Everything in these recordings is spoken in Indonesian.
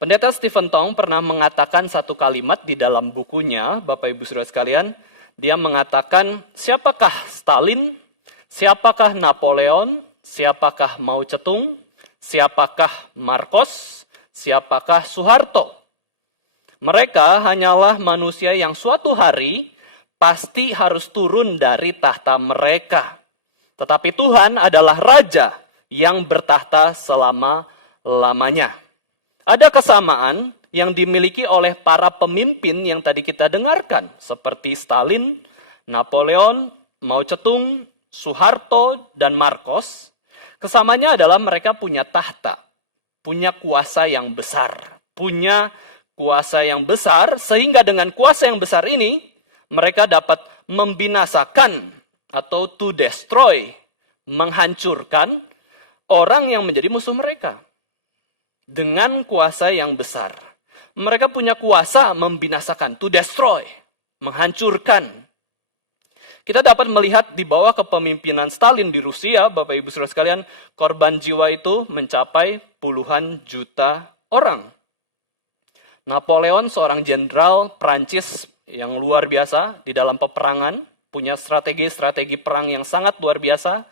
Pendeta Stephen Tong pernah mengatakan satu kalimat di dalam bukunya, Bapak Ibu Saudara sekalian. Dia mengatakan, siapakah Stalin, siapakah Napoleon, siapakah Mao Zedong, siapakah Marcos, siapakah Soeharto. Mereka hanyalah manusia yang suatu hari pasti harus turun dari tahta mereka. Tetapi Tuhan adalah Raja yang bertahta selama-lamanya. Ada kesamaan yang dimiliki oleh para pemimpin yang tadi kita dengarkan, seperti Stalin, Napoleon, Mao Zedong, Soeharto, dan Marcos. Kesamanya adalah mereka punya tahta, punya kuasa yang besar, punya kuasa yang besar, sehingga dengan kuasa yang besar ini, mereka dapat membinasakan atau to destroy, menghancurkan orang yang menjadi musuh mereka. Dengan kuasa yang besar. Mereka punya kuasa membinasakan, to destroy, menghancurkan. Kita dapat melihat di bawah kepemimpinan Stalin di Rusia, Bapak Ibu Saudara sekalian, korban jiwa itu mencapai puluhan juta orang. Napoleon, seorang jenderal Prancis yang luar biasa di dalam peperangan, punya strategi-strategi perang yang sangat luar biasa.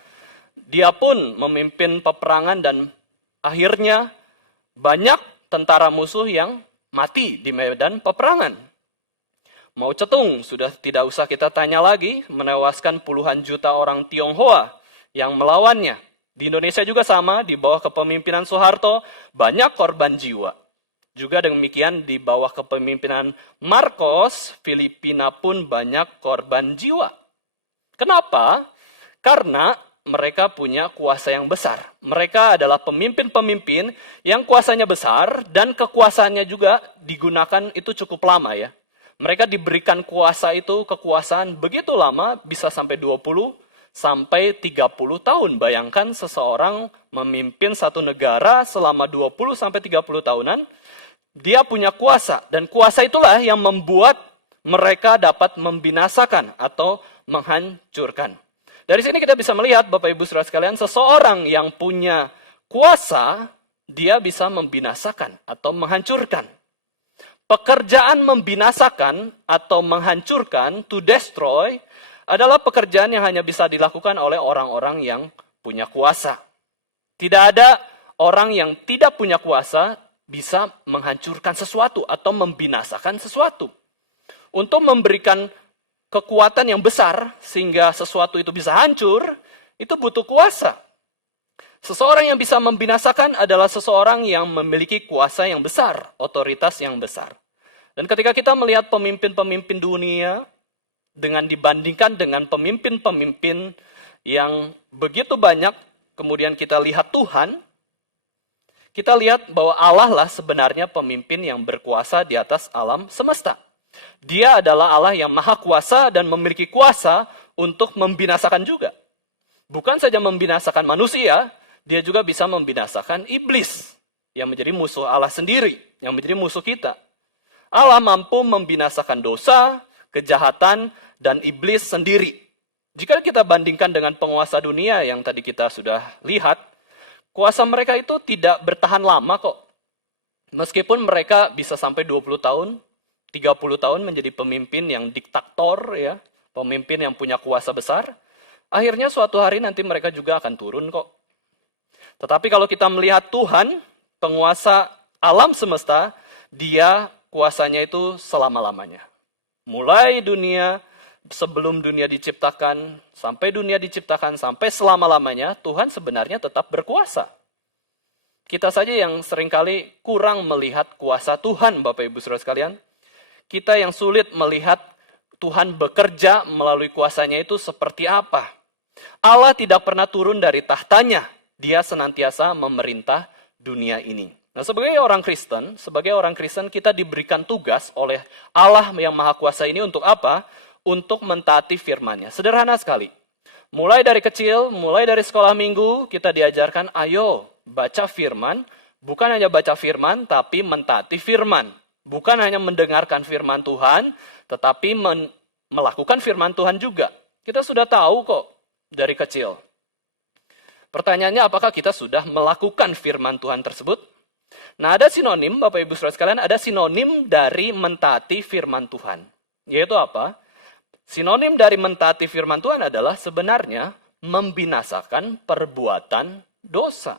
Dia pun memimpin peperangan dan akhirnya banyak tentara musuh yang mati di medan peperangan. Mao Zedong sudah tidak usah kita tanya lagi, menewaskan puluhan juta orang Tionghoa yang melawannya. Di Indonesia juga sama, di bawah kepemimpinan Soeharto, banyak korban jiwa. Juga demikian di bawah kepemimpinan Marcos, Filipina pun banyak korban jiwa. Kenapa? Karena mereka punya kuasa yang besar. Mereka adalah pemimpin-pemimpin yang kuasanya besar dan kekuasaannya juga digunakan itu cukup lama ya. Mereka diberikan kuasa itu, kekuasaan begitu lama, bisa sampai 20 sampai 30 tahun. Bayangkan seseorang memimpin satu negara selama 20 sampai 30 tahunan, dia punya kuasa dan kuasa itulah yang membuat mereka dapat membinasakan atau menghancurkan. Dari sini kita bisa melihat, Bapak Ibu Saudara sekalian, seseorang yang punya kuasa, dia bisa membinasakan atau menghancurkan. Pekerjaan membinasakan atau menghancurkan, to destroy, adalah pekerjaan yang hanya bisa dilakukan oleh orang-orang yang punya kuasa. Tidak ada orang yang tidak punya kuasa bisa menghancurkan sesuatu atau membinasakan sesuatu. Untuk memberikan kekuatan yang besar sehingga sesuatu itu bisa hancur, itu butuh kuasa. Seseorang yang bisa membinasakan adalah seseorang yang memiliki kuasa yang besar, otoritas yang besar. Dan ketika kita melihat pemimpin-pemimpin dunia dengan dibandingkan dengan pemimpin-pemimpin yang begitu banyak, kemudian kita lihat Tuhan, kita lihat bahwa Allah lah sebenarnya pemimpin yang berkuasa di atas alam semesta. Dia adalah Allah yang maha kuasa dan memiliki kuasa untuk membinasakan juga. Bukan saja membinasakan manusia, dia juga bisa membinasakan iblis yang menjadi musuh Allah sendiri, yang menjadi musuh kita. Allah mampu membinasakan dosa, kejahatan, dan iblis sendiri. Jika kita bandingkan dengan penguasa dunia yang tadi kita sudah lihat, kuasa mereka itu tidak bertahan lama kok. Meskipun mereka bisa sampai 20 tahun, 30 tahun menjadi pemimpin yang diktator, ya, pemimpin yang punya kuasa besar, akhirnya suatu hari nanti mereka juga akan turun kok. Tetapi kalau kita melihat Tuhan, penguasa alam semesta, dia kuasanya itu selama-lamanya. Mulai dunia, sebelum dunia diciptakan, sampai selama-lamanya, Tuhan sebenarnya tetap berkuasa. Kita saja yang seringkali kurang melihat kuasa Tuhan, Bapak Ibu Saudara sekalian. Kita yang sulit melihat Tuhan bekerja melalui kuasanya itu seperti apa. Allah tidak pernah turun dari tahtanya. Dia senantiasa memerintah dunia ini. Nah, sebagai orang Kristen kita diberikan tugas oleh Allah yang Maha Kuasa ini untuk apa? Untuk mentaati firman-Nya. Sederhana sekali. Mulai dari kecil, mulai dari sekolah minggu, kita diajarkan, ayo baca firman. Bukan hanya baca firman, tapi mentaati firman. Bukan hanya mendengarkan firman Tuhan, tetapi melakukan firman Tuhan juga. Kita sudah tahu kok dari kecil. Pertanyaannya, apakah kita sudah melakukan firman Tuhan tersebut? Nah, ada sinonim, Bapak Ibu Saudara sekalian, ada sinonim dari mentaati firman Tuhan. Yaitu apa? Sinonim dari mentaati firman Tuhan adalah sebenarnya membinasakan perbuatan dosa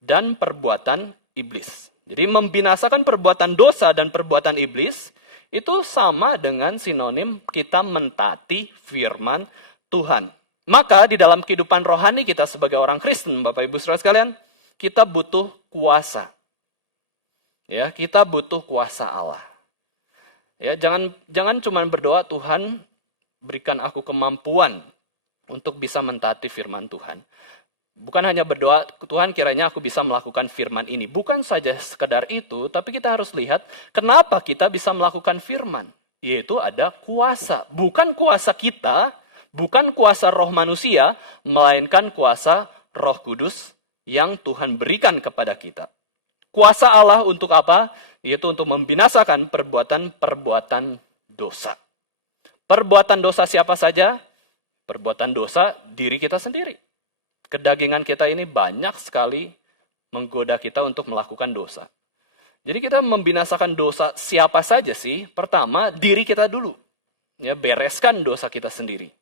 dan perbuatan iblis. Jadi membinasakan perbuatan dosa dan perbuatan iblis itu sama dengan sinonim kita mentaati firman Tuhan. Maka di dalam kehidupan rohani kita sebagai orang Kristen, Bapak Ibu Saudara sekalian, kita butuh kuasa. Ya, kita butuh kuasa Allah. Ya, jangan cuma berdoa, Tuhan berikan aku kemampuan untuk bisa mentaati firman Tuhan. Bukan hanya berdoa, Tuhan kiranya aku bisa melakukan firman ini. Bukan saja sekedar itu, tapi kita harus lihat kenapa kita bisa melakukan firman. Yaitu ada kuasa. Bukan kuasa kita, bukan kuasa roh manusia, melainkan kuasa Roh Kudus yang Tuhan berikan kepada kita. Kuasa Allah untuk apa? Yaitu untuk membinasakan perbuatan-perbuatan dosa. Perbuatan dosa siapa saja? Perbuatan dosa diri kita sendiri. Kedagingan kita ini banyak sekali menggoda kita untuk melakukan dosa. Jadi kita membinasakan dosa siapa saja sih? Pertama, diri kita dulu. Ya, bereskan dosa kita sendiri.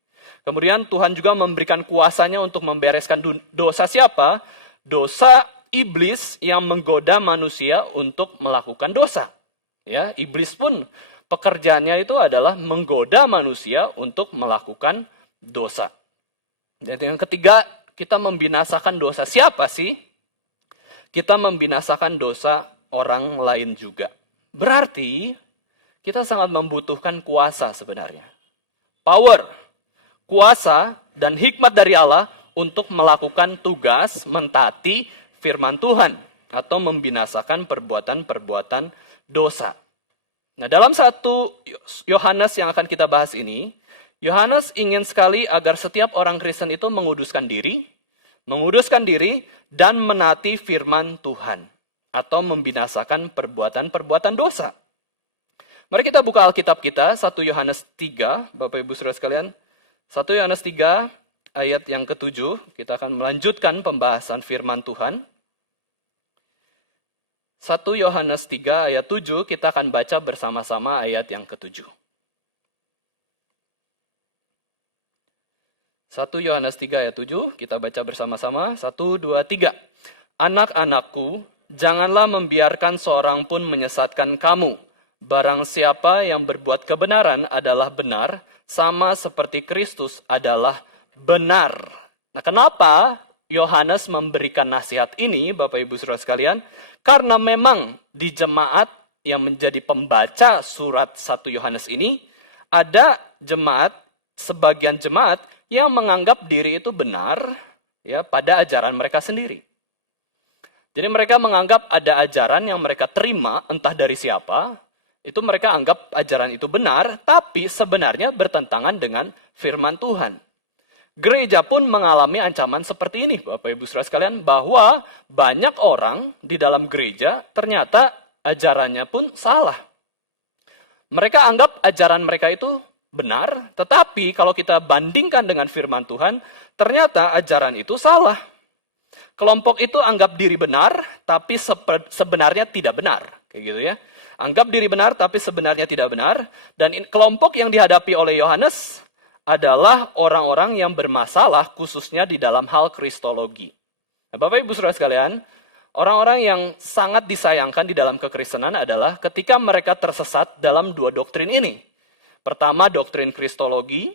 Kemudian Tuhan juga memberikan kuasanya untuk membereskan dosa siapa? Dosa iblis yang menggoda manusia untuk melakukan dosa. Ya, iblis pun pekerjaannya itu adalah menggoda manusia untuk melakukan dosa. Dan yang ketiga, kita membinasakan dosa siapa sih? Kita membinasakan dosa orang lain juga. Berarti kita sangat membutuhkan kuasa sebenarnya. Power, kuasa, dan hikmat dari Allah untuk melakukan tugas mentaati firman Tuhan atau membinasakan perbuatan-perbuatan dosa. Nah, dalam 1 Yohanes yang akan kita bahas ini, Yohanes ingin sekali agar setiap orang Kristen itu menguduskan diri dan menaati firman Tuhan atau membinasakan perbuatan-perbuatan dosa. Mari kita buka Alkitab kita, 1 Yohanes 3, Bapak Ibu Saudara sekalian. 1 Yohanes 3 ayat yang ke-7, kita akan melanjutkan pembahasan firman Tuhan. 1 Yohanes 3 ayat 7, kita akan baca bersama-sama ayat yang ke-7. 1 Yohanes 3 ayat 7, kita baca bersama-sama. 1, 2, 3. Anak-anakku, janganlah membiarkan seorang pun menyesatkan kamu. Barang siapa yang berbuat kebenaran adalah benar, sama seperti Kristus adalah benar. Nah, kenapa Yohanes memberikan nasihat ini, Bapak Ibu Saudara sekalian? Karena memang di jemaat yang menjadi pembaca surat 1 Yohanes ini, ada sebagian jemaat yang menganggap diri itu benar ya pada ajaran mereka sendiri. Jadi mereka menganggap ada ajaran yang mereka terima entah dari siapa, itu mereka anggap ajaran itu benar, tapi sebenarnya bertentangan dengan firman Tuhan. Gereja pun mengalami ancaman seperti ini, Bapak Ibu Saudara sekalian, bahwa banyak orang di dalam gereja ternyata ajarannya pun salah. Mereka anggap ajaran mereka itu benar, tetapi kalau kita bandingkan dengan firman Tuhan, ternyata ajaran itu salah. Kelompok itu anggap diri benar, tapi sebenarnya tidak benar. Kayak gitu ya. Anggap diri benar, tapi sebenarnya tidak benar. Dan kelompok yang dihadapi oleh Yohanes adalah orang-orang yang bermasalah, khususnya di dalam hal kristologi. Nah, Bapak Ibu Saudara sekalian, orang-orang yang sangat disayangkan di dalam kekristenan adalah ketika mereka tersesat dalam dua doktrin ini. Pertama, doktrin kristologi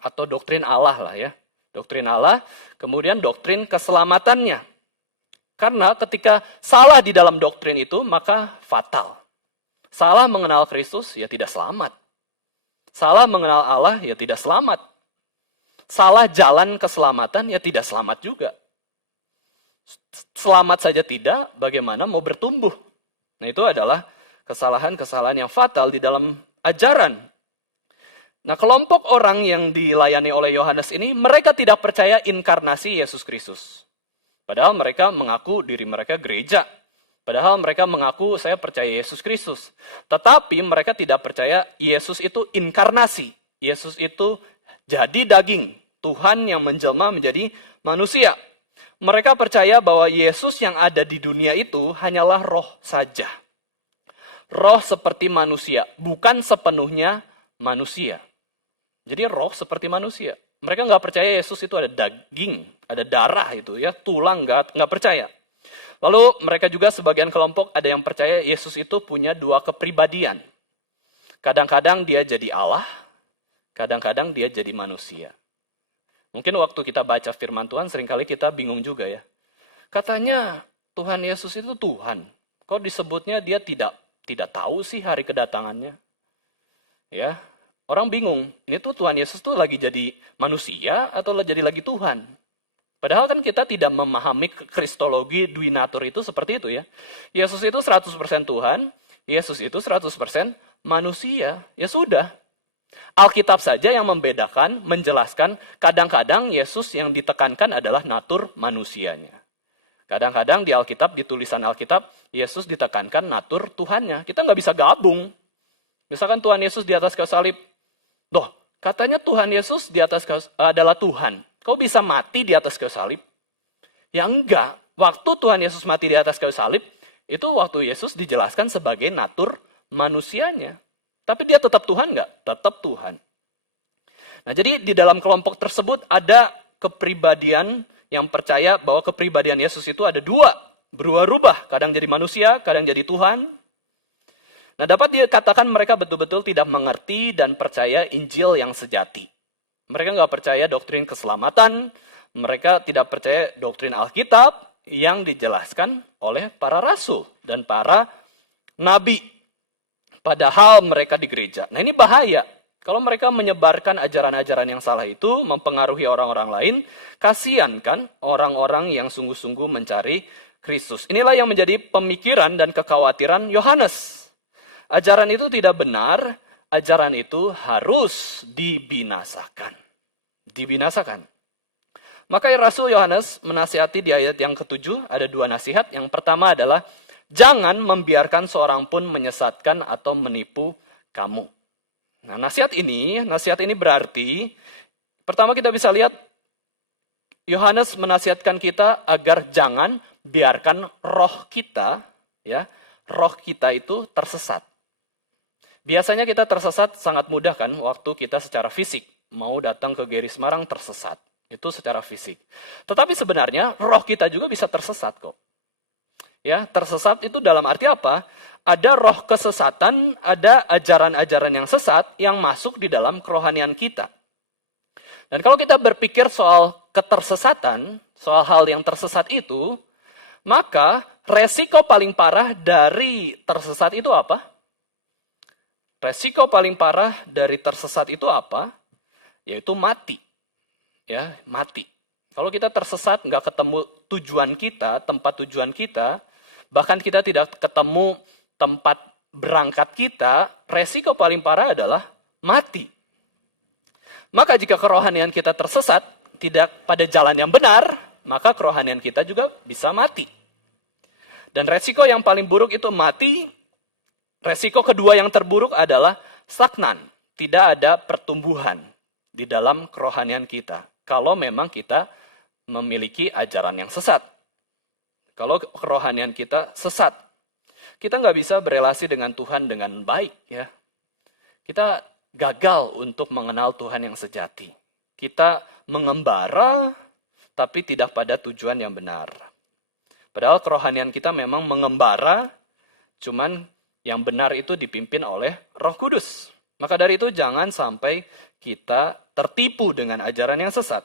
atau doktrin Allah lah ya. Doktrin Allah, kemudian doktrin keselamatannya. Karena ketika salah di dalam doktrin itu, maka fatal. Salah mengenal Kristus, ya tidak selamat. Salah mengenal Allah, ya tidak selamat. Salah jalan keselamatan, ya tidak selamat juga. Selamat saja tidak, bagaimana mau bertumbuh? Nah, itu adalah kesalahan-kesalahan yang fatal di dalam ajaran. Nah, kelompok orang yang dilayani oleh Yohanes ini, mereka tidak percaya inkarnasi Yesus Kristus. Padahal mereka mengaku diri mereka gereja. Padahal mereka mengaku saya percaya Yesus Kristus. Tetapi mereka tidak percaya Yesus itu inkarnasi. Yesus itu jadi daging. Tuhan yang menjelma menjadi manusia. Mereka percaya bahwa Yesus yang ada di dunia itu hanyalah roh saja. Roh seperti manusia, bukan sepenuhnya manusia. Jadi roh seperti manusia. Mereka nggak percaya Yesus itu ada daging, ada darah itu ya, tulang, nggak percaya. Lalu mereka juga sebagian kelompok ada yang percaya Yesus itu punya dua kepribadian. Kadang-kadang dia jadi Allah, kadang-kadang dia jadi manusia. Mungkin waktu kita baca firman Tuhan seringkali kita bingung juga ya. Katanya Tuhan Yesus itu Tuhan. Kok disebutnya dia tidak tahu sih hari kedatangannya? Ya, orang bingung. Ini tuh Tuhan Yesus tuh lagi jadi manusia atau jadi lagi Tuhan? Padahal kan kita tidak memahami kristologi duinatur itu seperti itu ya. Yesus itu 100% Tuhan, Yesus itu 100% manusia. Ya sudah. Alkitab saja yang membedakan, menjelaskan, kadang-kadang Yesus yang ditekankan adalah natur manusianya. Kadang-kadang di Alkitab, di tulisan Alkitab, Yesus ditekankan natur Tuhannya. Kita nggak bisa gabung. Misalkan Tuhan Yesus di atas kayu salib, loh, katanya Tuhan Yesus di atas adalah Tuhan. Kau bisa mati di atas kayu salib? Ya enggak. Waktu Tuhan Yesus mati di atas kayu salib, itu waktu Yesus dijelaskan sebagai natur manusianya. Tapi dia tetap Tuhan nggak? Tetap Tuhan. Nah, jadi di dalam kelompok tersebut ada kepribadian yang percaya bahwa kepribadian Yesus itu ada dua. Berubah-ubah, kadang jadi manusia, kadang jadi Tuhan. Nah, dapat dikatakan mereka betul-betul tidak mengerti dan percaya Injil yang sejati. Mereka nggak percaya doktrin keselamatan, mereka tidak percaya doktrin Alkitab yang dijelaskan oleh para rasul dan para nabi. Padahal mereka di gereja. Nah ini bahaya. Kalau mereka menyebarkan ajaran-ajaran yang salah itu, mempengaruhi orang-orang lain, kasihan kan orang-orang yang sungguh-sungguh mencari Kristus. Inilah yang menjadi pemikiran dan kekhawatiran Yohanes. Ajaran itu tidak benar, ajaran itu harus dibinasakan. Dibinasakan. Maka Rasul Yohanes menasihati di ayat yang ke-7, ada dua nasihat. Yang pertama adalah, jangan membiarkan seorang pun menyesatkan atau menipu kamu. Nah, nasihat ini berarti, pertama kita bisa lihat, Yohanes menasihatkan kita agar jangan biarkan roh kita itu tersesat. Biasanya kita tersesat sangat mudah kan, waktu kita secara fisik, mau datang ke GRI Semarang tersesat. Itu secara fisik. Tetapi sebenarnya roh kita juga bisa tersesat kok. Ya, tersesat itu dalam arti apa? Ada roh kesesatan, ada ajaran-ajaran yang sesat yang masuk di dalam kerohanian kita. Dan kalau kita berpikir soal ketersesatan, soal hal yang tersesat itu, maka resiko paling parah dari tersesat itu apa? Resiko paling parah dari tersesat itu apa? Yaitu mati. Ya, mati. Kalau kita tersesat, nggak ketemu tujuan kita, tempat tujuan kita, bahkan kita tidak ketemu tempat berangkat kita, resiko paling parah adalah mati. Maka jika kerohanian kita tersesat, tidak pada jalan yang benar, maka kerohanian kita juga bisa mati. Dan resiko yang paling buruk itu mati. Resiko kedua yang terburuk adalah stagnan. Tidak ada pertumbuhan di dalam kerohanian kita. Kalau memang kita memiliki ajaran yang sesat. Kalau kerohanian kita sesat, kita nggak bisa berelasi dengan Tuhan dengan baik. Ya, kita gagal untuk mengenal Tuhan yang sejati. Kita mengembara, tapi tidak pada tujuan yang benar. Padahal kerohanian kita memang mengembara, cuman yang benar itu dipimpin oleh Roh Kudus. Maka dari itu jangan sampai kita tertipu dengan ajaran yang sesat.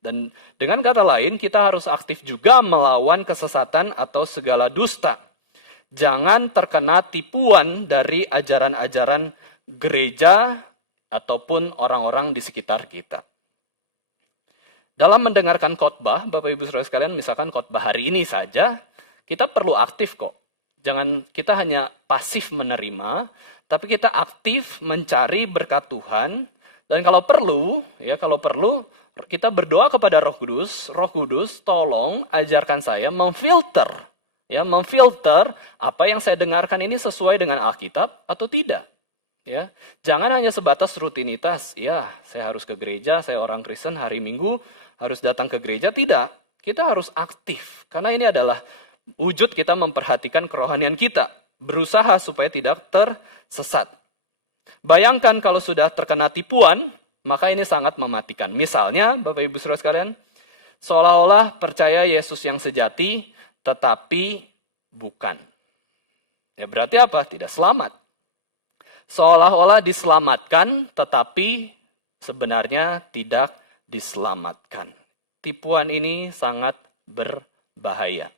Dan dengan kata lain, kita harus aktif juga melawan kesesatan atau segala dusta. Jangan terkena tipuan dari ajaran-ajaran gereja ataupun orang-orang di sekitar kita. Dalam mendengarkan khotbah, Bapak Ibu Saudara sekalian, misalkan khotbah hari ini saja, kita perlu aktif kok. Jangan kita hanya pasif menerima, tapi kita aktif mencari berkat Tuhan. Dan kalau perlu, kita berdoa kepada Roh Kudus, tolong ajarkan saya memfilter apa yang saya dengarkan ini sesuai dengan Alkitab atau tidak. Ya, jangan hanya sebatas rutinitas. Ya, saya harus ke gereja, saya orang Kristen hari Minggu harus datang ke gereja, tidak. Kita harus aktif, karena ini adalah wujud kita memperhatikan kerohanian kita, berusaha supaya tidak tersesat. Bayangkan kalau sudah terkena tipuan, maka ini sangat mematikan. Misalnya, Bapak Ibu Saudara sekalian, seolah-olah percaya Yesus yang sejati, tetapi bukan. Ya berarti apa? Tidak selamat. Seolah-olah diselamatkan, tetapi sebenarnya tidak diselamatkan. Tipuan ini sangat berbahaya.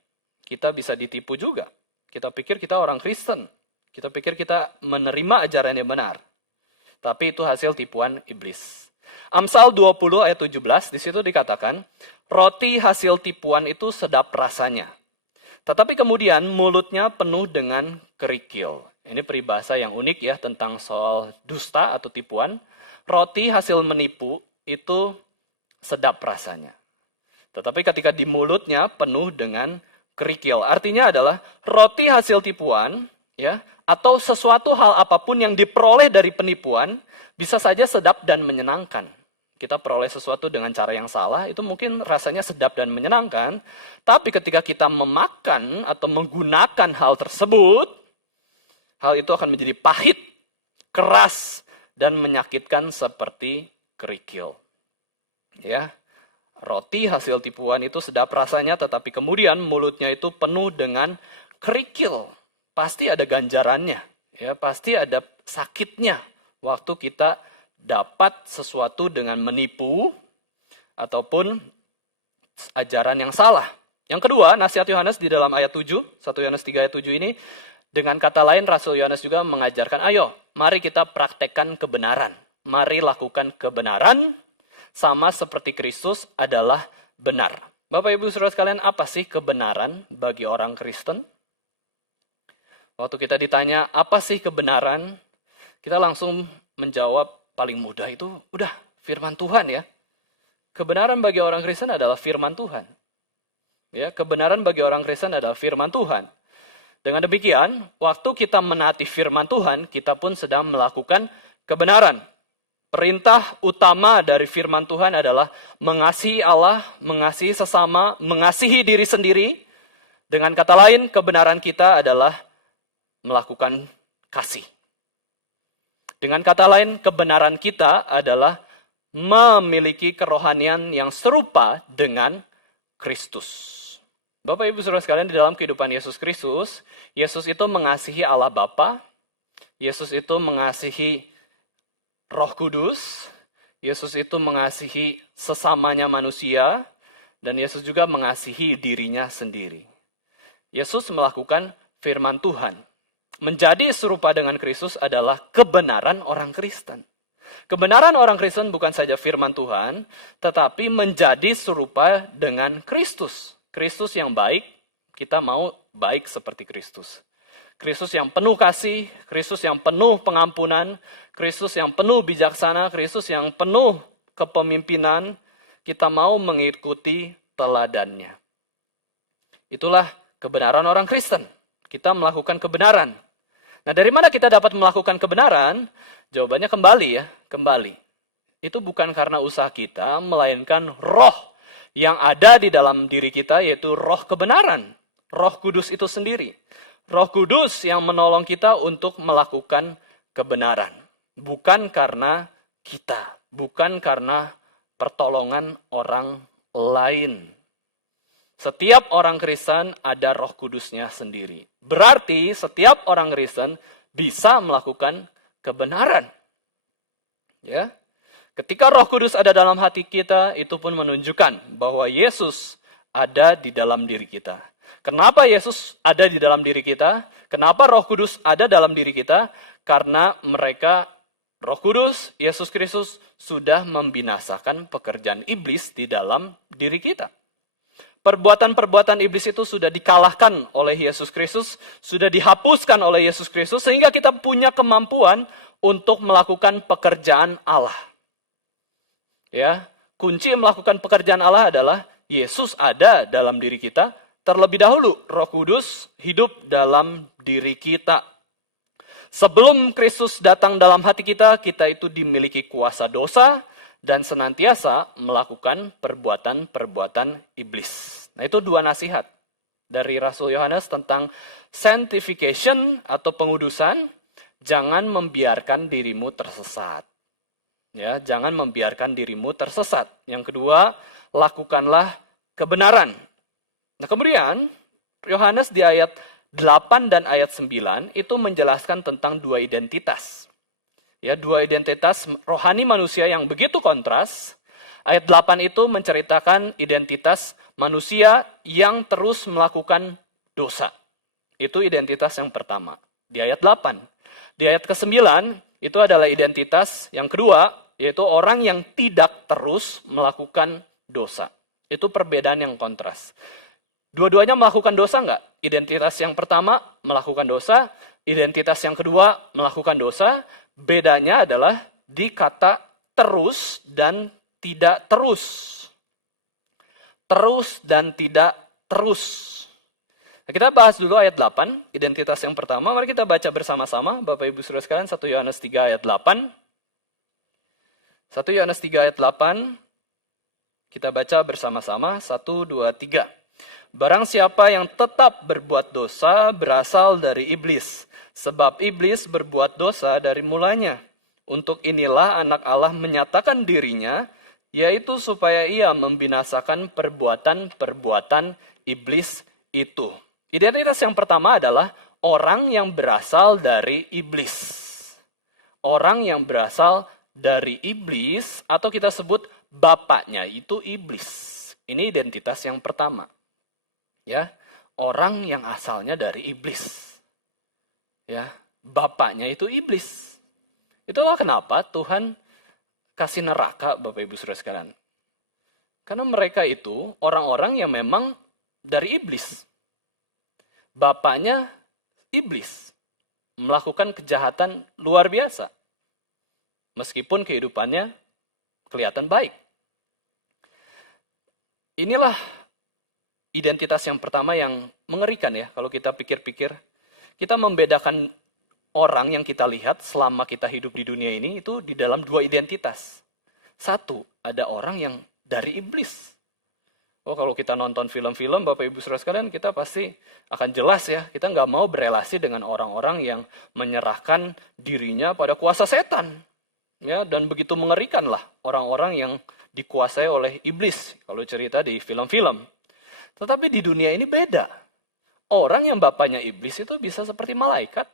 Kita bisa ditipu juga. Kita pikir kita orang Kristen. Kita pikir kita menerima ajaran yang benar. Tapi itu hasil tipuan iblis. Amsal 20 ayat 17, di situ dikatakan, roti hasil tipuan itu sedap rasanya. Tetapi kemudian mulutnya penuh dengan kerikil. Ini peribahasa yang unik ya tentang soal dusta atau tipuan. Roti hasil menipu itu sedap rasanya. Tetapi ketika di mulutnya penuh dengan kerikil. Artinya adalah roti hasil tipuan ya atau sesuatu hal apapun yang diperoleh dari penipuan bisa saja sedap dan menyenangkan. Kita peroleh sesuatu dengan cara yang salah, itu mungkin rasanya sedap dan menyenangkan. Tapi ketika kita memakan atau menggunakan hal tersebut, hal itu akan menjadi pahit, keras, dan menyakitkan seperti kerikil. Ya, roti hasil tipuan itu sedap rasanya, tetapi kemudian mulutnya itu penuh dengan kerikil. Pasti ada ganjarannya, ya, pasti ada sakitnya waktu kita dapat sesuatu dengan menipu ataupun ajaran yang salah. Yang kedua, nasihat Yohanes di dalam ayat 7, 1 Yohanes 3 ayat 7 ini, dengan kata lain Rasul Yohanes juga mengajarkan, ayo mari kita praktekkan kebenaran. Mari lakukan kebenaran sama seperti Kristus adalah benar. Bapak Ibu Saudara sekalian, apa sih kebenaran bagi orang Kristen? Waktu kita ditanya, apa sih kebenaran? Kita langsung menjawab paling mudah itu, udah firman Tuhan ya. Kebenaran bagi orang Kristen adalah firman Tuhan. Ya, kebenaran bagi orang Kristen adalah firman Tuhan. Dengan demikian, waktu kita menaati firman Tuhan, kita pun sedang melakukan kebenaran. Perintah utama dari firman Tuhan adalah mengasihi Allah, mengasihi sesama, mengasihi diri sendiri. Dengan kata lain, kebenaran kita adalah melakukan kasih. Dengan kata lain, kebenaran kita adalah memiliki kerohanian yang serupa dengan Kristus. Bapak Ibu Saudara sekalian, di dalam kehidupan Yesus Kristus, Yesus itu mengasihi Allah Bapa, Yesus itu mengasihi Roh Kudus, Yesus itu mengasihi sesamanya manusia, dan Yesus juga mengasihi dirinya sendiri. Yesus melakukan firman Tuhan. Menjadi serupa dengan Kristus adalah kebenaran orang Kristen. Kebenaran orang Kristen bukan saja firman Tuhan, tetapi menjadi serupa dengan Kristus. Kristus yang baik, kita mau baik seperti Kristus. Kristus yang penuh kasih, Kristus yang penuh pengampunan, Kristus yang penuh bijaksana, Kristus yang penuh kepemimpinan, kita mau mengikuti teladannya. Itulah kebenaran orang Kristen. Kita melakukan kebenaran. Nah, dari mana kita dapat melakukan kebenaran? Jawabannya kembali ya, kembali. Itu bukan karena usaha kita, melainkan roh yang ada di dalam diri kita, yaitu roh kebenaran. Roh Kudus itu sendiri. Roh Kudus yang menolong kita untuk melakukan kebenaran. Bukan karena kita, bukan karena pertolongan orang lain. Setiap orang Kristen ada Roh Kudusnya sendiri. Berarti setiap orang Kristen bisa melakukan kebenaran. Ya. Ketika Roh Kudus ada dalam hati kita, itu pun menunjukkan bahwa Yesus ada di dalam diri kita. Kenapa Yesus ada di dalam diri kita? Kenapa Roh Kudus ada dalam diri kita? Karena mereka, Roh Kudus, Yesus Kristus, sudah membinasakan pekerjaan iblis di dalam diri kita. Perbuatan-perbuatan iblis itu sudah dikalahkan oleh Yesus Kristus, sudah dihapuskan oleh Yesus Kristus, sehingga kita punya kemampuan untuk melakukan pekerjaan Allah. Ya, kunci melakukan pekerjaan Allah adalah Yesus ada dalam diri kita. Terlebih dahulu, Roh Kudus hidup dalam diri kita. Sebelum Kristus datang dalam hati kita, kita itu dimiliki kuasa dosa, dan senantiasa melakukan perbuatan-perbuatan iblis. Nah, itu dua nasihat dari Rasul Yohanes tentang sanctification atau pengudusan. Jangan membiarkan dirimu tersesat. Ya, jangan membiarkan dirimu tersesat. Yang kedua, lakukanlah kebenaran. Nah, kemudian Yohanes di ayat 8 dan ayat 9 itu menjelaskan tentang dua identitas. Ya, dua identitas rohani manusia yang begitu kontras. Ayat 8 itu menceritakan identitas manusia yang terus melakukan dosa. Itu identitas yang pertama, di ayat 8. Di ayat ke-9, itu adalah identitas yang kedua, yaitu orang yang tidak terus melakukan dosa. Itu perbedaan yang kontras. Dua-duanya melakukan dosa enggak? Identitas yang pertama melakukan dosa, identitas yang kedua melakukan dosa. Bedanya adalah di kata terus dan tidak terus. Terus dan tidak terus. Nah, kita bahas dulu ayat 8, identitas yang pertama. Mari kita baca bersama-sama, Bapak Ibu Saudara sekalian, 1 Yohanes 3 ayat 8. 1 Yohanes 3 ayat 8, kita baca bersama-sama, 1, 2, 3. Barang siapa yang tetap berbuat dosa berasal dari iblis, sebab iblis berbuat dosa dari mulanya. Untuk inilah anak Allah menyatakan dirinya, yaitu supaya ia membinasakan perbuatan-perbuatan iblis itu. Identitas yang pertama adalah orang yang berasal dari iblis. Orang yang berasal dari iblis, atau kita sebut bapaknya itu iblis. Ini identitas yang pertama. Ya, orang yang asalnya dari iblis. Ya, bapaknya itu iblis. Itulah kenapa Tuhan kasih neraka, Bapak Ibu Saudara sekalian. Karena mereka itu orang-orang yang memang dari iblis. Bapaknya iblis. Melakukan kejahatan luar biasa. Meskipun kehidupannya kelihatan baik. Inilah identitas yang pertama yang mengerikan ya, kalau kita pikir-pikir. Kita membedakan orang yang kita lihat selama kita hidup di dunia ini itu di dalam dua identitas. Satu, ada orang yang dari iblis. Oh, kalau kita nonton film-film, Bapak Ibu Saudara sekalian, kita pasti akan jelas ya, kita nggak mau berelasi dengan orang-orang yang menyerahkan dirinya pada kuasa setan. Ya, dan begitu mengerikanlah orang-orang yang dikuasai oleh iblis, kalau cerita di film-film. Tetapi di dunia ini beda. Orang yang bapaknya iblis itu bisa seperti malaikat.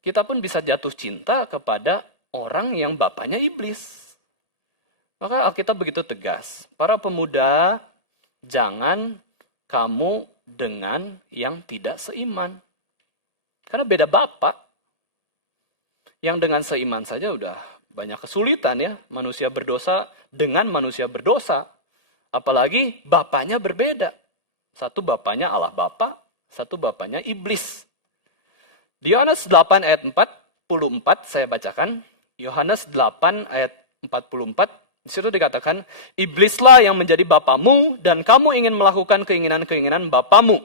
Kita pun bisa jatuh cinta kepada orang yang bapaknya iblis. Maka Alkitab begitu tegas. Para pemuda, jangan kamu dengan yang tidak seiman. Karena beda bapak. Yang dengan seiman saja udah banyak kesulitan ya. Manusia berdosa dengan manusia berdosa. Apalagi bapaknya berbeda. Satu bapaknya Allah Bapa, satu bapaknya iblis. Di Yohanes 8 ayat 44 saya bacakan. Yohanes 8 ayat 44, di situ dikatakan, iblislah yang menjadi bapamu dan kamu ingin melakukan keinginan-keinginan bapamu.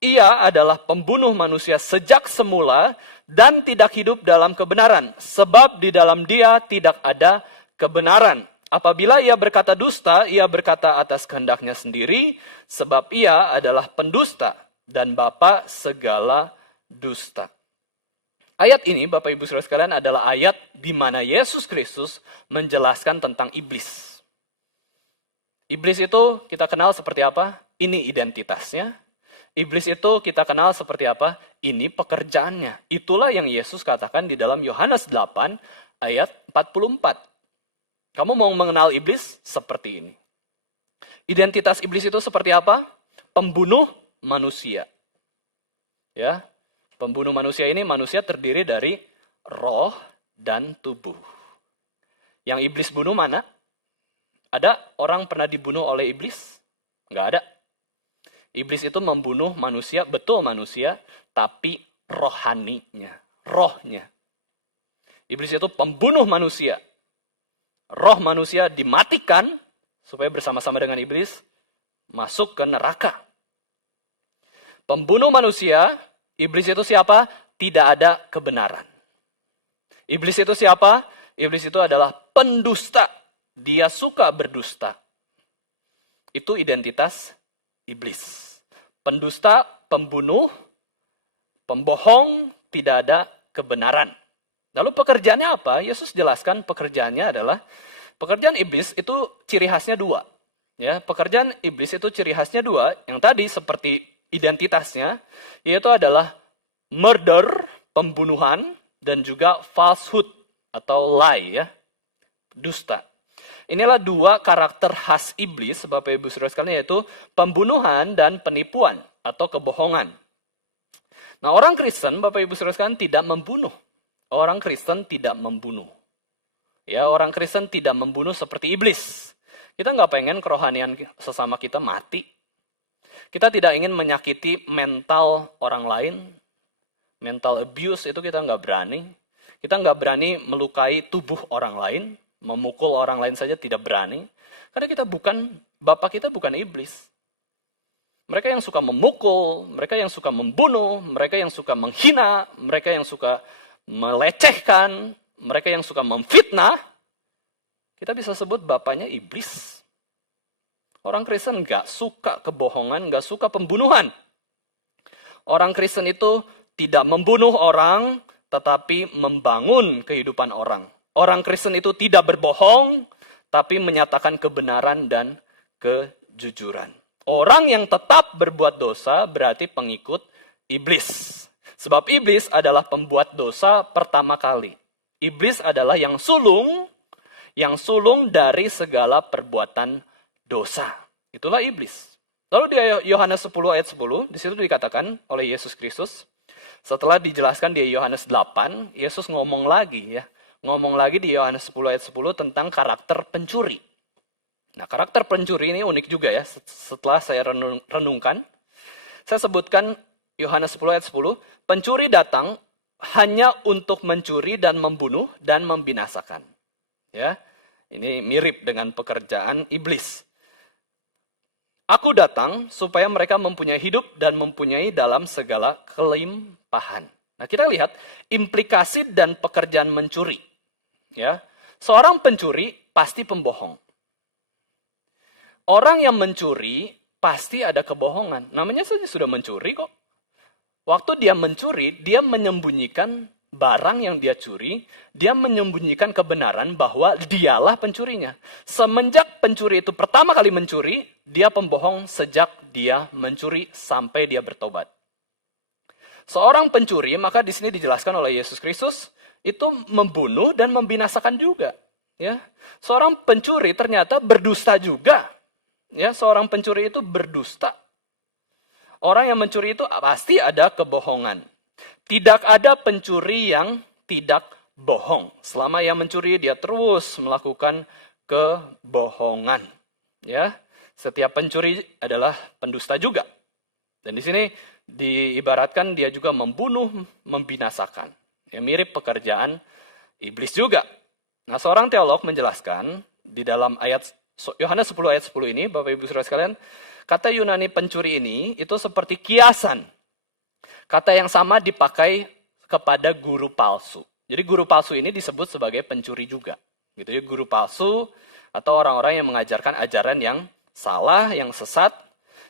Ia adalah pembunuh manusia sejak semula dan tidak hidup dalam kebenaran, sebab di dalam dia tidak ada kebenaran. Apabila ia berkata dusta, ia berkata atas kehendaknya sendiri, sebab ia adalah pendusta dan bapa segala dusta. Ayat ini, Bapak Ibu Saudara sekalian, adalah ayat di mana Yesus Kristus menjelaskan tentang iblis. Iblis itu kita kenal seperti apa? Ini identitasnya. Iblis itu kita kenal seperti apa? Ini pekerjaannya. Itulah yang Yesus katakan di dalam Yohanes 8 ayat 44. Kamu mau mengenal iblis seperti ini. Identitas iblis itu seperti apa? Pembunuh manusia. Ya, pembunuh manusia ini, manusia terdiri dari roh dan tubuh. Yang iblis bunuh mana? Ada orang pernah dibunuh oleh iblis? Enggak ada. Iblis itu membunuh manusia, betul manusia, tapi rohaninya, rohnya. Iblis itu pembunuh manusia. Roh manusia dimatikan supaya bersama-sama dengan iblis masuk ke neraka. Pembunuh manusia, iblis itu siapa? Tidak ada kebenaran. Iblis itu siapa? Iblis itu adalah pendusta. Dia suka berdusta. Itu identitas iblis. Pendusta, pembunuh, pembohong, tidak ada kebenaran. Lalu pekerjaannya apa? Yesus jelaskan pekerjaannya adalah, pekerjaan iblis itu ciri khasnya dua. Ya, pekerjaan iblis itu ciri khasnya dua. Yang tadi seperti identitasnya, yaitu adalah murder, pembunuhan, dan juga falsehood atau lie, ya, dusta. Inilah dua karakter khas iblis, Bapak Ibu Saudara sekalian, yaitu pembunuhan dan penipuan atau kebohongan. Nah, orang Kristen, Bapak Ibu Saudara sekalian, tidak membunuh. Orang Kristen tidak membunuh. Ya, orang Kristen tidak membunuh seperti iblis. Kita nggak pengen kerohanian sesama kita mati. Kita tidak ingin menyakiti mental orang lain. Mental abuse itu kita nggak berani. Kita nggak berani melukai tubuh orang lain. Memukul orang lain saja tidak berani. Karena Bapak kita bukan iblis. Mereka yang suka memukul, mereka yang suka membunuh, mereka yang suka menghina, mereka yang suka melecehkan, mereka yang suka memfitnah, kita bisa sebut bapaknya iblis. Orang Kristen nggak suka kebohongan, nggak suka pembunuhan. Orang Kristen itu tidak membunuh orang, tetapi membangun kehidupan orang. Orang Kristen itu tidak berbohong, tapi menyatakan kebenaran dan kejujuran. Orang yang tetap berbuat dosa berarti pengikut iblis. Sebab iblis adalah pembuat dosa pertama kali. Iblis adalah yang sulung dari segala perbuatan dosa. Itulah iblis. Lalu di Yohanes 10 ayat 10, di situ dikatakan oleh Yesus Kristus, setelah dijelaskan di Yohanes 8, Yesus ngomong lagi di Yohanes 10 ayat 10 tentang karakter pencuri. Nah, karakter pencuri ini unik juga ya, setelah saya renungkan. Saya sebutkan Yohanes 10 ayat 10, pencuri datang hanya untuk mencuri dan membunuh dan membinasakan. Ya, ini mirip dengan pekerjaan iblis. Aku datang supaya mereka mempunyai hidup dan mempunyai dalam segala kelimpahan. Nah, kita lihat implikasi dan pekerjaan mencuri. Ya, seorang pencuri pasti pembohong. Orang yang mencuri pasti ada kebohongan. Namanya saja sudah mencuri kok. Waktu dia mencuri, dia menyembunyikan barang yang dia curi, dia menyembunyikan kebenaran bahwa dialah pencurinya. Semenjak pencuri itu pertama kali mencuri, dia pembohong sejak dia mencuri sampai dia bertobat. Seorang pencuri, maka di sini dijelaskan oleh Yesus Kristus, itu membunuh dan membinasakan juga. Ya, seorang pencuri ternyata berdusta juga. Ya, seorang pencuri itu berdusta. Orang yang mencuri itu pasti ada kebohongan. Tidak ada pencuri yang tidak bohong. Selama yang mencuri dia terus melakukan kebohongan. Ya, setiap pencuri adalah pendusta juga. Dan di sini diibaratkan dia juga membunuh, membinasakan. Ya, mirip pekerjaan iblis juga. Nah, seorang teolog menjelaskan di dalam ayat Yohanes 10 ayat 10 ini, Bapak Ibu Saudara sekalian, kata Yunani pencuri ini itu seperti kiasan. Kata yang sama dipakai kepada guru palsu. Jadi guru palsu ini disebut sebagai pencuri juga. Gitu ya, guru palsu atau orang-orang yang mengajarkan ajaran yang salah, yang sesat.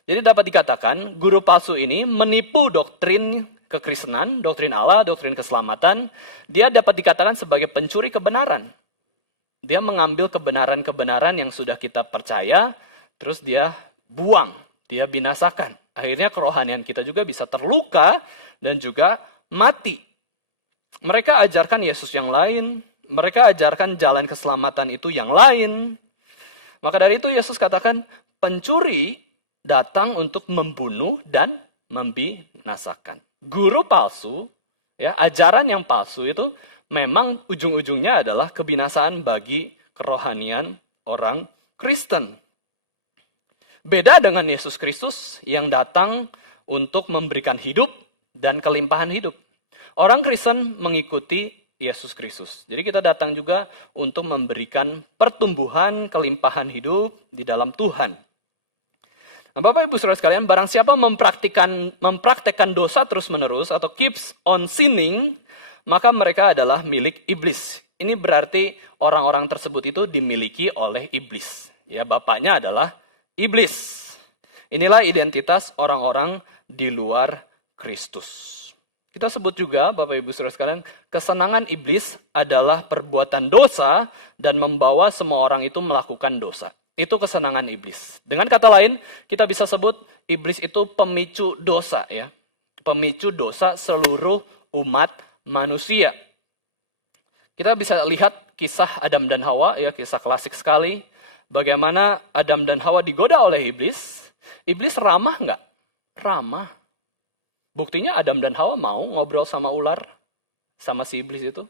Jadi dapat dikatakan guru palsu ini menipu doktrin kekristenan, doktrin Allah, doktrin keselamatan. Dia dapat dikatakan sebagai pencuri kebenaran. Dia mengambil kebenaran-kebenaran yang sudah kita percaya, terus dia buang, dia binasakan. Akhirnya kerohanian kita juga bisa terluka dan juga mati. Mereka ajarkan Yesus yang lain, mereka ajarkan jalan keselamatan itu yang lain. Maka dari itu Yesus katakan, pencuri datang untuk membunuh dan membinasakan. Guru palsu, ya, ajaran yang palsu itu memang ujung-ujungnya adalah kebinasaan bagi kerohanian orang Kristen. Beda dengan Yesus Kristus yang datang untuk memberikan hidup dan kelimpahan hidup. Orang Kristen mengikuti Yesus Kristus. Jadi kita datang juga untuk memberikan pertumbuhan, kelimpahan hidup di dalam Tuhan. Nah, Bapak Ibu Saudara sekalian, barang siapa mempraktekkan dosa terus-menerus atau keeps on sinning, maka mereka adalah milik iblis. Ini berarti orang-orang tersebut itu dimiliki oleh iblis. Ya, bapaknya adalah iblis. Inilah identitas orang-orang di luar Kristus. Kita sebut juga, Bapak Ibu Saudara sekalian, kesenangan iblis adalah perbuatan dosa dan membawa semua orang itu melakukan dosa. Itu kesenangan iblis. Dengan kata lain, kita bisa sebut iblis itu pemicu dosa, ya. Pemicu dosa seluruh umat manusia. Kita bisa lihat kisah Adam dan Hawa, ya, kisah klasik sekali. Bagaimana Adam dan Hawa digoda oleh iblis. Iblis ramah nggak? Ramah. Buktinya Adam dan Hawa mau ngobrol sama ular, sama si iblis itu.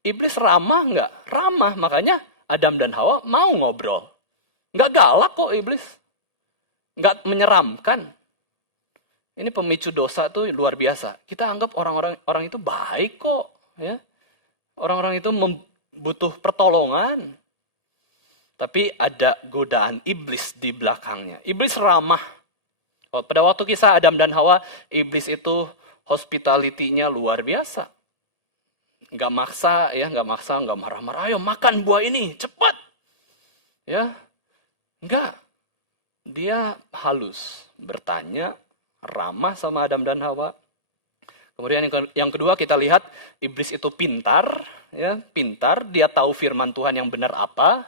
Iblis ramah nggak? Ramah, makanya Adam dan Hawa mau ngobrol. Nggak galak kok iblis. Nggak menyeramkan. Ini pemicu dosa tuh luar biasa. Kita anggap orang itu baik kok, ya. Orang-orang itu butuh pertolongan. Tapi ada godaan iblis di belakangnya. Iblis ramah. Pada waktu kisah Adam dan Hawa, iblis itu hospitality-nya luar biasa. Nggak maksa, nggak marah-marah. Ayo makan buah ini, cepat. Ya, nggak. Dia halus, bertanya, ramah sama Adam dan Hawa. Kemudian yang kedua kita lihat iblis itu pintar, ya, pintar, dia tahu firman Tuhan yang benar apa.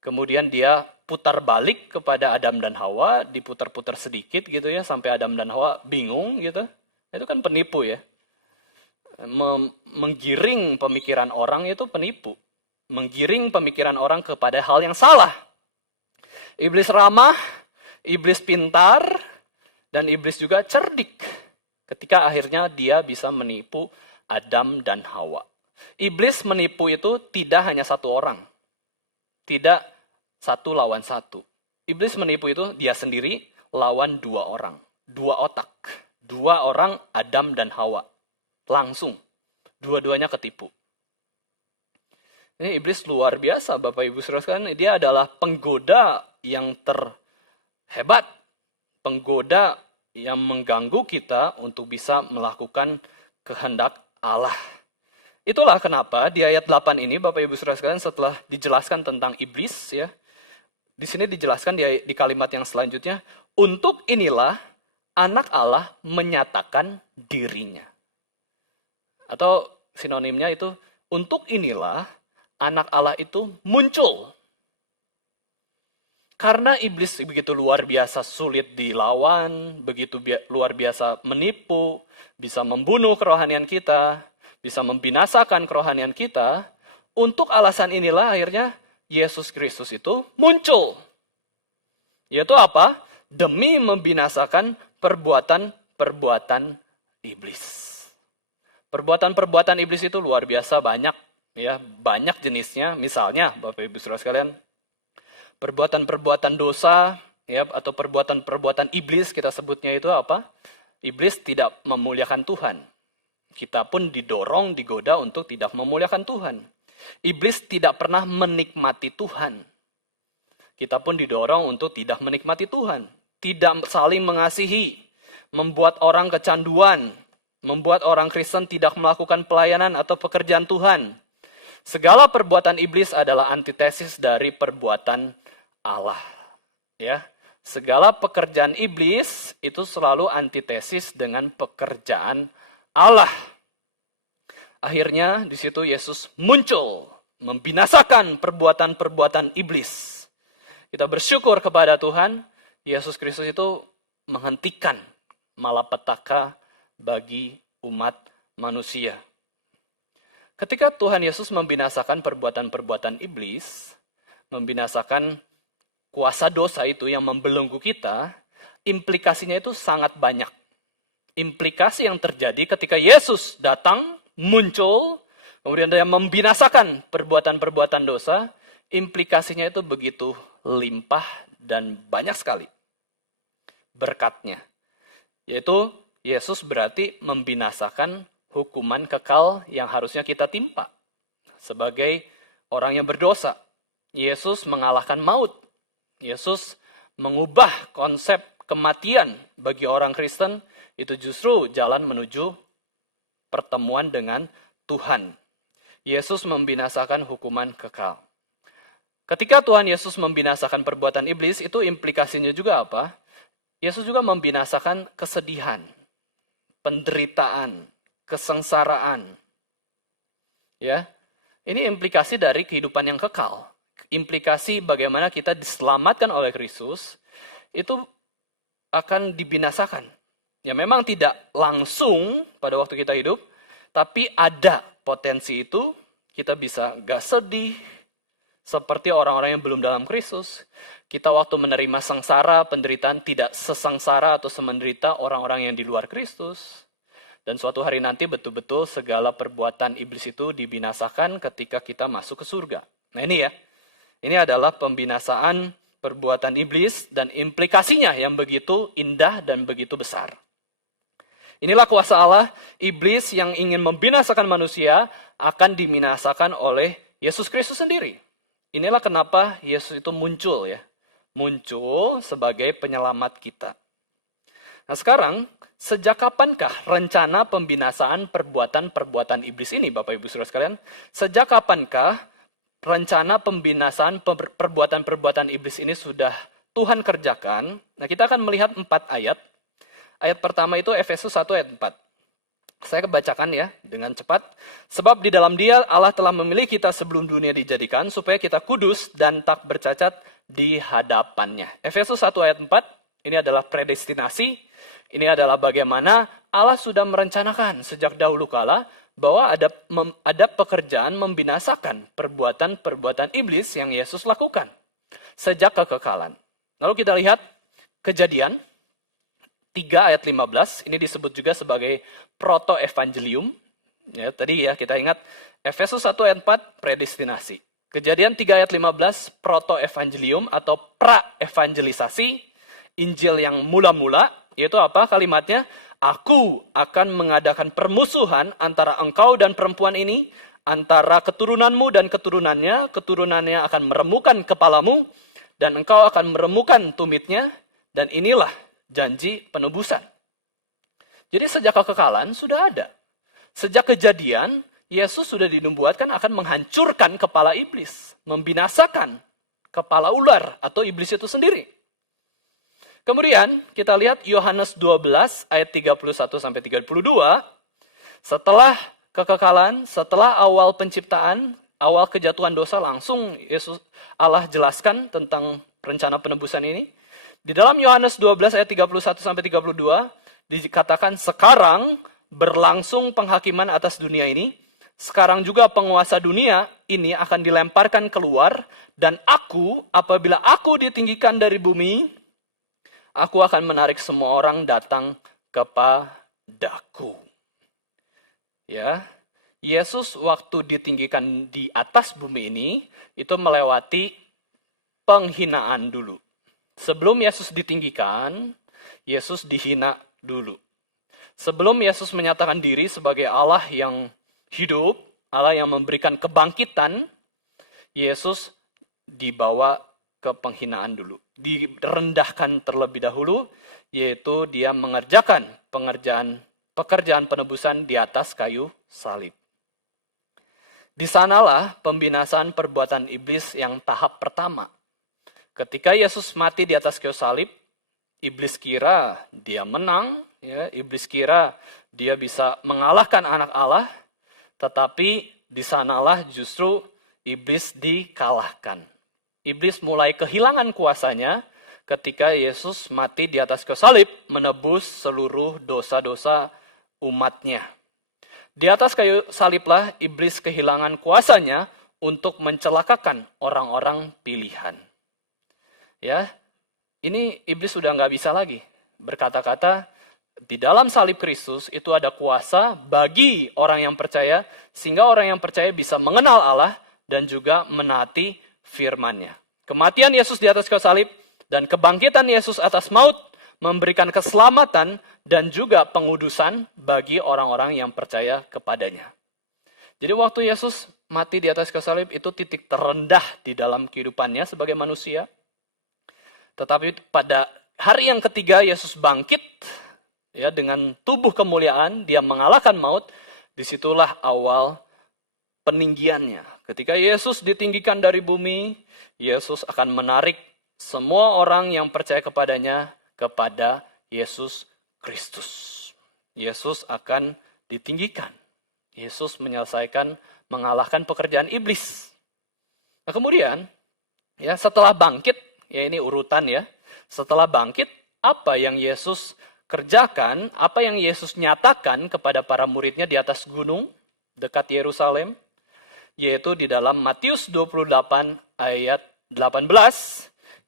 Kemudian dia putar balik kepada Adam dan Hawa, diputar-putar sedikit gitu ya, sampai Adam dan Hawa bingung gitu. Itu kan penipu ya. Menggiring pemikiran orang itu penipu. Menggiring pemikiran orang kepada hal yang salah. Iblis ramah, iblis pintar, dan iblis juga cerdik. Ketika akhirnya dia bisa menipu Adam dan Hawa. Iblis menipu itu tidak hanya satu orang. Tidak satu lawan satu. Iblis menipu itu dia sendiri lawan dua orang. Dua otak. Dua orang Adam dan Hawa. Langsung. Dua-duanya ketipu. Ini iblis luar biasa Bapak Ibu Saudara sekalian. Dia adalah penggoda yang terhebat. Penggoda yang mengganggu kita untuk bisa melakukan kehendak Allah. Itulah kenapa di ayat 8 ini Bapak Ibu Saudara sekalian setelah dijelaskan tentang iblis ya. Di sini dijelaskan di kalimat yang selanjutnya, untuk inilah anak Allah menyatakan dirinya. Atau sinonimnya itu, untuk inilah anak Allah itu muncul. Karena iblis begitu luar biasa sulit dilawan, begitu luar biasa menipu, bisa membunuh kerohanian kita, bisa membinasakan kerohanian kita, untuk alasan inilah akhirnya Yesus Kristus itu muncul. Yaitu apa? Demi membinasakan perbuatan-perbuatan iblis. Perbuatan-perbuatan iblis itu luar biasa banyak, ya, banyak jenisnya. Misalnya, Bapak Ibu Saudara sekalian, perbuatan-perbuatan dosa, ya, atau perbuatan-perbuatan iblis kita sebutnya itu apa? Iblis tidak memuliakan Tuhan. Kita pun didorong, digoda untuk tidak memuliakan Tuhan. Iblis tidak pernah menikmati Tuhan. Kita pun didorong untuk tidak menikmati Tuhan. Tidak saling mengasihi, membuat orang kecanduan, membuat orang Kristen tidak melakukan pelayanan atau pekerjaan Tuhan. Segala perbuatan iblis adalah antitesis dari perbuatan Allah. Ya, segala pekerjaan iblis itu selalu antitesis dengan pekerjaan Allah. Akhirnya di situ Yesus muncul, membinasakan perbuatan-perbuatan iblis. Kita bersyukur kepada Tuhan, Yesus Kristus itu menghentikan malapetaka bagi umat manusia. Ketika Tuhan Yesus membinasakan perbuatan-perbuatan iblis, membinasakan kuasa dosa itu yang membelenggu kita, implikasinya itu sangat banyak. Implikasi yang terjadi ketika Yesus datang, muncul, kemudian dia membinasakan perbuatan-perbuatan dosa, implikasinya itu begitu limpah dan banyak sekali berkatnya. Yaitu Yesus berarti membinasakan hukuman kekal yang harusnya kita timpa. Sebagai orang yang berdosa, Yesus mengalahkan maut. Yesus mengubah konsep kematian bagi orang Kristen, itu justru jalan menuju pertemuan dengan Tuhan. Yesus membinasakan hukuman kekal. Ketika Tuhan Yesus membinasakan perbuatan iblis, itu implikasinya juga apa? Yesus juga membinasakan kesedihan, penderitaan, kesengsaraan. Ya, ini implikasi dari kehidupan yang kekal. Implikasi bagaimana kita diselamatkan oleh Kristus, itu akan dibinasakan. Ya memang tidak langsung pada waktu kita hidup, tapi ada potensi itu, kita bisa gak sedih, seperti orang-orang yang belum dalam Kristus. Kita waktu menerima sengsara, penderitaan tidak sesengsara atau semenderita orang-orang yang di luar Kristus. Dan suatu hari nanti betul-betul segala perbuatan iblis itu dibinasakan ketika kita masuk ke surga. Nah ini ya, ini adalah pembinasaan perbuatan iblis dan implikasinya yang begitu indah dan begitu besar. Inilah kuasa Allah, iblis yang ingin membinasakan manusia akan dibinasakan oleh Yesus Kristus sendiri. Inilah kenapa Yesus itu muncul ya. Muncul sebagai penyelamat kita. Nah sekarang, sejak kapankah rencana pembinasaan perbuatan-perbuatan iblis ini, Bapak Ibu Saudara sekalian? Sejak kapankah rencana pembinasaan perbuatan-perbuatan iblis ini sudah Tuhan kerjakan? Nah kita akan melihat 4 ayat. Ayat pertama itu Efesus 1 ayat 4. Saya kebacakan ya dengan cepat. Sebab di dalam Dia Allah telah memilih kita sebelum dunia dijadikan supaya kita kudus dan tak bercacat di hadapannya. Efesus 1 ayat 4, ini adalah predestinasi. Ini adalah bagaimana Allah sudah merencanakan sejak dahulu kala bahwa ada pekerjaan membinasakan perbuatan-perbuatan iblis yang Yesus lakukan sejak kekekalan. Lalu kita lihat Kejadian 3 ayat 15, ini disebut juga sebagai proto-evangelium. Ya, tadi ya kita ingat Efesus 1 ayat 4 predestinasi. Kejadian 3 ayat 15 proto-evangelium atau pra-evangelisasi, Injil yang mula-mula, yaitu apa kalimatnya? Aku akan mengadakan permusuhan antara engkau dan perempuan ini, antara keturunanmu dan keturunannya akan meremukkan kepalamu, dan engkau akan meremukkan tumitnya, dan inilah janji penebusan. Jadi sejak kekekalan sudah ada. Sejak Kejadian, Yesus sudah dinubuatkan akan menghancurkan kepala iblis, membinasakan kepala ular atau iblis itu sendiri. Kemudian kita lihat Yohanes 12 ayat 31 sampai 32. Setelah kekekalan, setelah awal penciptaan, awal kejatuhan dosa, langsung Allah jelaskan tentang rencana penebusan ini. Di dalam Yohanes 12 ayat 31 sampai 32 dikatakan sekarang berlangsung penghakiman atas dunia ini. Sekarang juga penguasa dunia ini akan dilemparkan keluar, dan apabila aku ditinggikan dari bumi, aku akan menarik semua orang datang kepadaku. Ya, Yesus waktu ditinggikan di atas bumi ini itu melewati penghinaan dulu. Sebelum Yesus ditinggikan, Yesus dihina dulu. Sebelum Yesus menyatakan diri sebagai Allah yang hidup, Allah yang memberikan kebangkitan, Yesus dibawa ke penghinaan dulu. Direndahkan terlebih dahulu, yaitu dia mengerjakan pekerjaan penebusan di atas kayu salib. Di sanalah pembinasaan perbuatan iblis yang tahap pertama. Ketika Yesus mati di atas kayu salib, iblis kira dia menang, ya, iblis kira dia bisa mengalahkan anak Allah, tetapi di sanalah justru iblis dikalahkan. Iblis mulai kehilangan kuasanya ketika Yesus mati di atas kayu salib, menebus seluruh dosa-dosa umatnya. Di atas kayu saliblah iblis kehilangan kuasanya untuk mencelakakan orang-orang pilihan. Ya, ini iblis sudah nggak bisa lagi berkata-kata. Di dalam salib Kristus itu ada kuasa bagi orang yang percaya, sehingga orang yang percaya bisa mengenal Allah dan juga menaati firman-Nya. Kematian Yesus di atas kayu salib dan kebangkitan Yesus atas maut memberikan keselamatan dan juga pengudusan bagi orang-orang yang percaya kepadanya. Jadi waktu Yesus mati di atas kayu salib itu titik terendah di dalam kehidupannya sebagai manusia. Tetapi pada hari yang ketiga Yesus bangkit, ya, dengan tubuh kemuliaan, dia mengalahkan maut. Disitulah awal peninggiannya. Ketika Yesus ditinggikan dari bumi, Yesus akan menarik semua orang yang percaya kepadanya kepada Yesus Kristus. Yesus akan ditinggikan. Yesus mengalahkan pekerjaan iblis. Nah kemudian, ya setelah bangkit, ya ini urutan ya. Setelah bangkit, apa yang Yesus kerjakan, apa yang Yesus nyatakan kepada para muridnya di atas gunung dekat Yerusalem, yaitu di dalam Matius 28 ayat 18,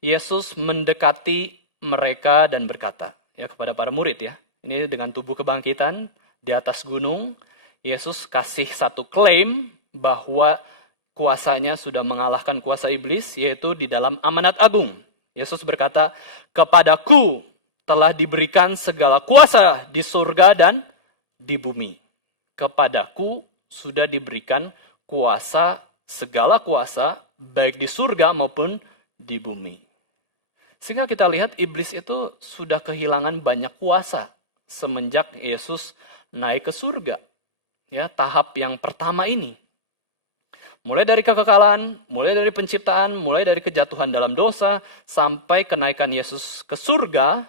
Yesus mendekati mereka dan berkata, ya kepada para murid ya, ini dengan tubuh kebangkitan di atas gunung, Yesus kasih satu klaim bahwa kuasanya sudah mengalahkan kuasa iblis, yaitu di dalam amanat agung. Yesus berkata, kepadaku telah diberikan segala kuasa di surga dan di bumi. Kepadaku sudah diberikan kuasa, segala kuasa, baik di surga maupun di bumi. Sehingga kita lihat iblis itu sudah kehilangan banyak kuasa semenjak Yesus naik ke surga. Ya, tahap yang pertama ini. Mulai dari kekekalan, mulai dari penciptaan, mulai dari kejatuhan dalam dosa, sampai kenaikan Yesus ke surga,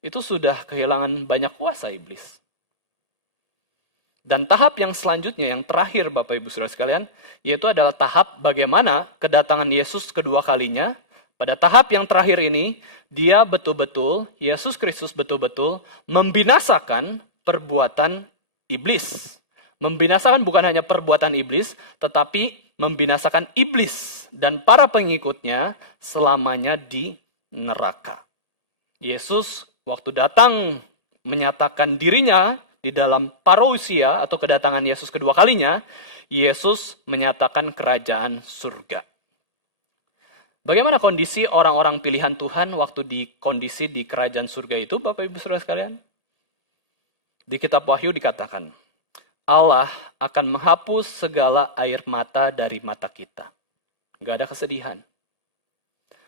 itu sudah kehilangan banyak kuasa iblis. Dan tahap yang selanjutnya, yang terakhir Bapak Ibu Saudara sekalian, yaitu adalah tahap bagaimana kedatangan Yesus kedua kalinya. Pada tahap yang terakhir ini, dia betul-betul, Yesus Kristus betul-betul membinasakan perbuatan iblis. Membinasakan bukan hanya perbuatan iblis, tetapi membinasakan iblis dan para pengikutnya selamanya di neraka. Yesus waktu datang menyatakan dirinya di dalam parousia atau kedatangan Yesus kedua kalinya, Yesus menyatakan kerajaan surga. Bagaimana kondisi orang-orang pilihan Tuhan waktu di kerajaan surga itu, Bapak Ibu Saudara sekalian? Di kitab Wahyu dikatakan, Allah akan menghapus segala air mata dari mata kita. Nggak ada kesedihan.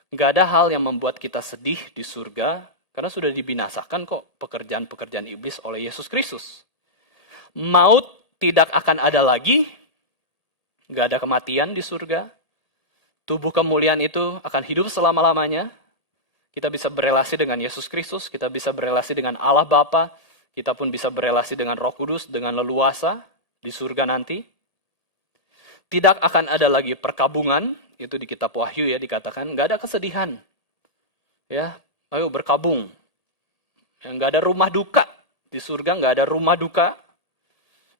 Nggak ada hal yang membuat kita sedih di surga, karena sudah dibinasakan kok pekerjaan-pekerjaan iblis oleh Yesus Kristus. Maut tidak akan ada lagi, nggak ada kematian di surga. Tubuh kemuliaan itu akan hidup selama-lamanya. Kita bisa berelasi dengan Yesus Kristus, kita bisa berelasi dengan Allah Bapa, kita pun bisa berelasi dengan Roh Kudus dengan leluasa di surga nanti. Tidak akan ada lagi perkabungan, itu di kitab Wahyu ya dikatakan, nggak ada kesedihan. Ya, ayo berkabung. Nggak ada rumah duka. Di surga nggak ada rumah duka.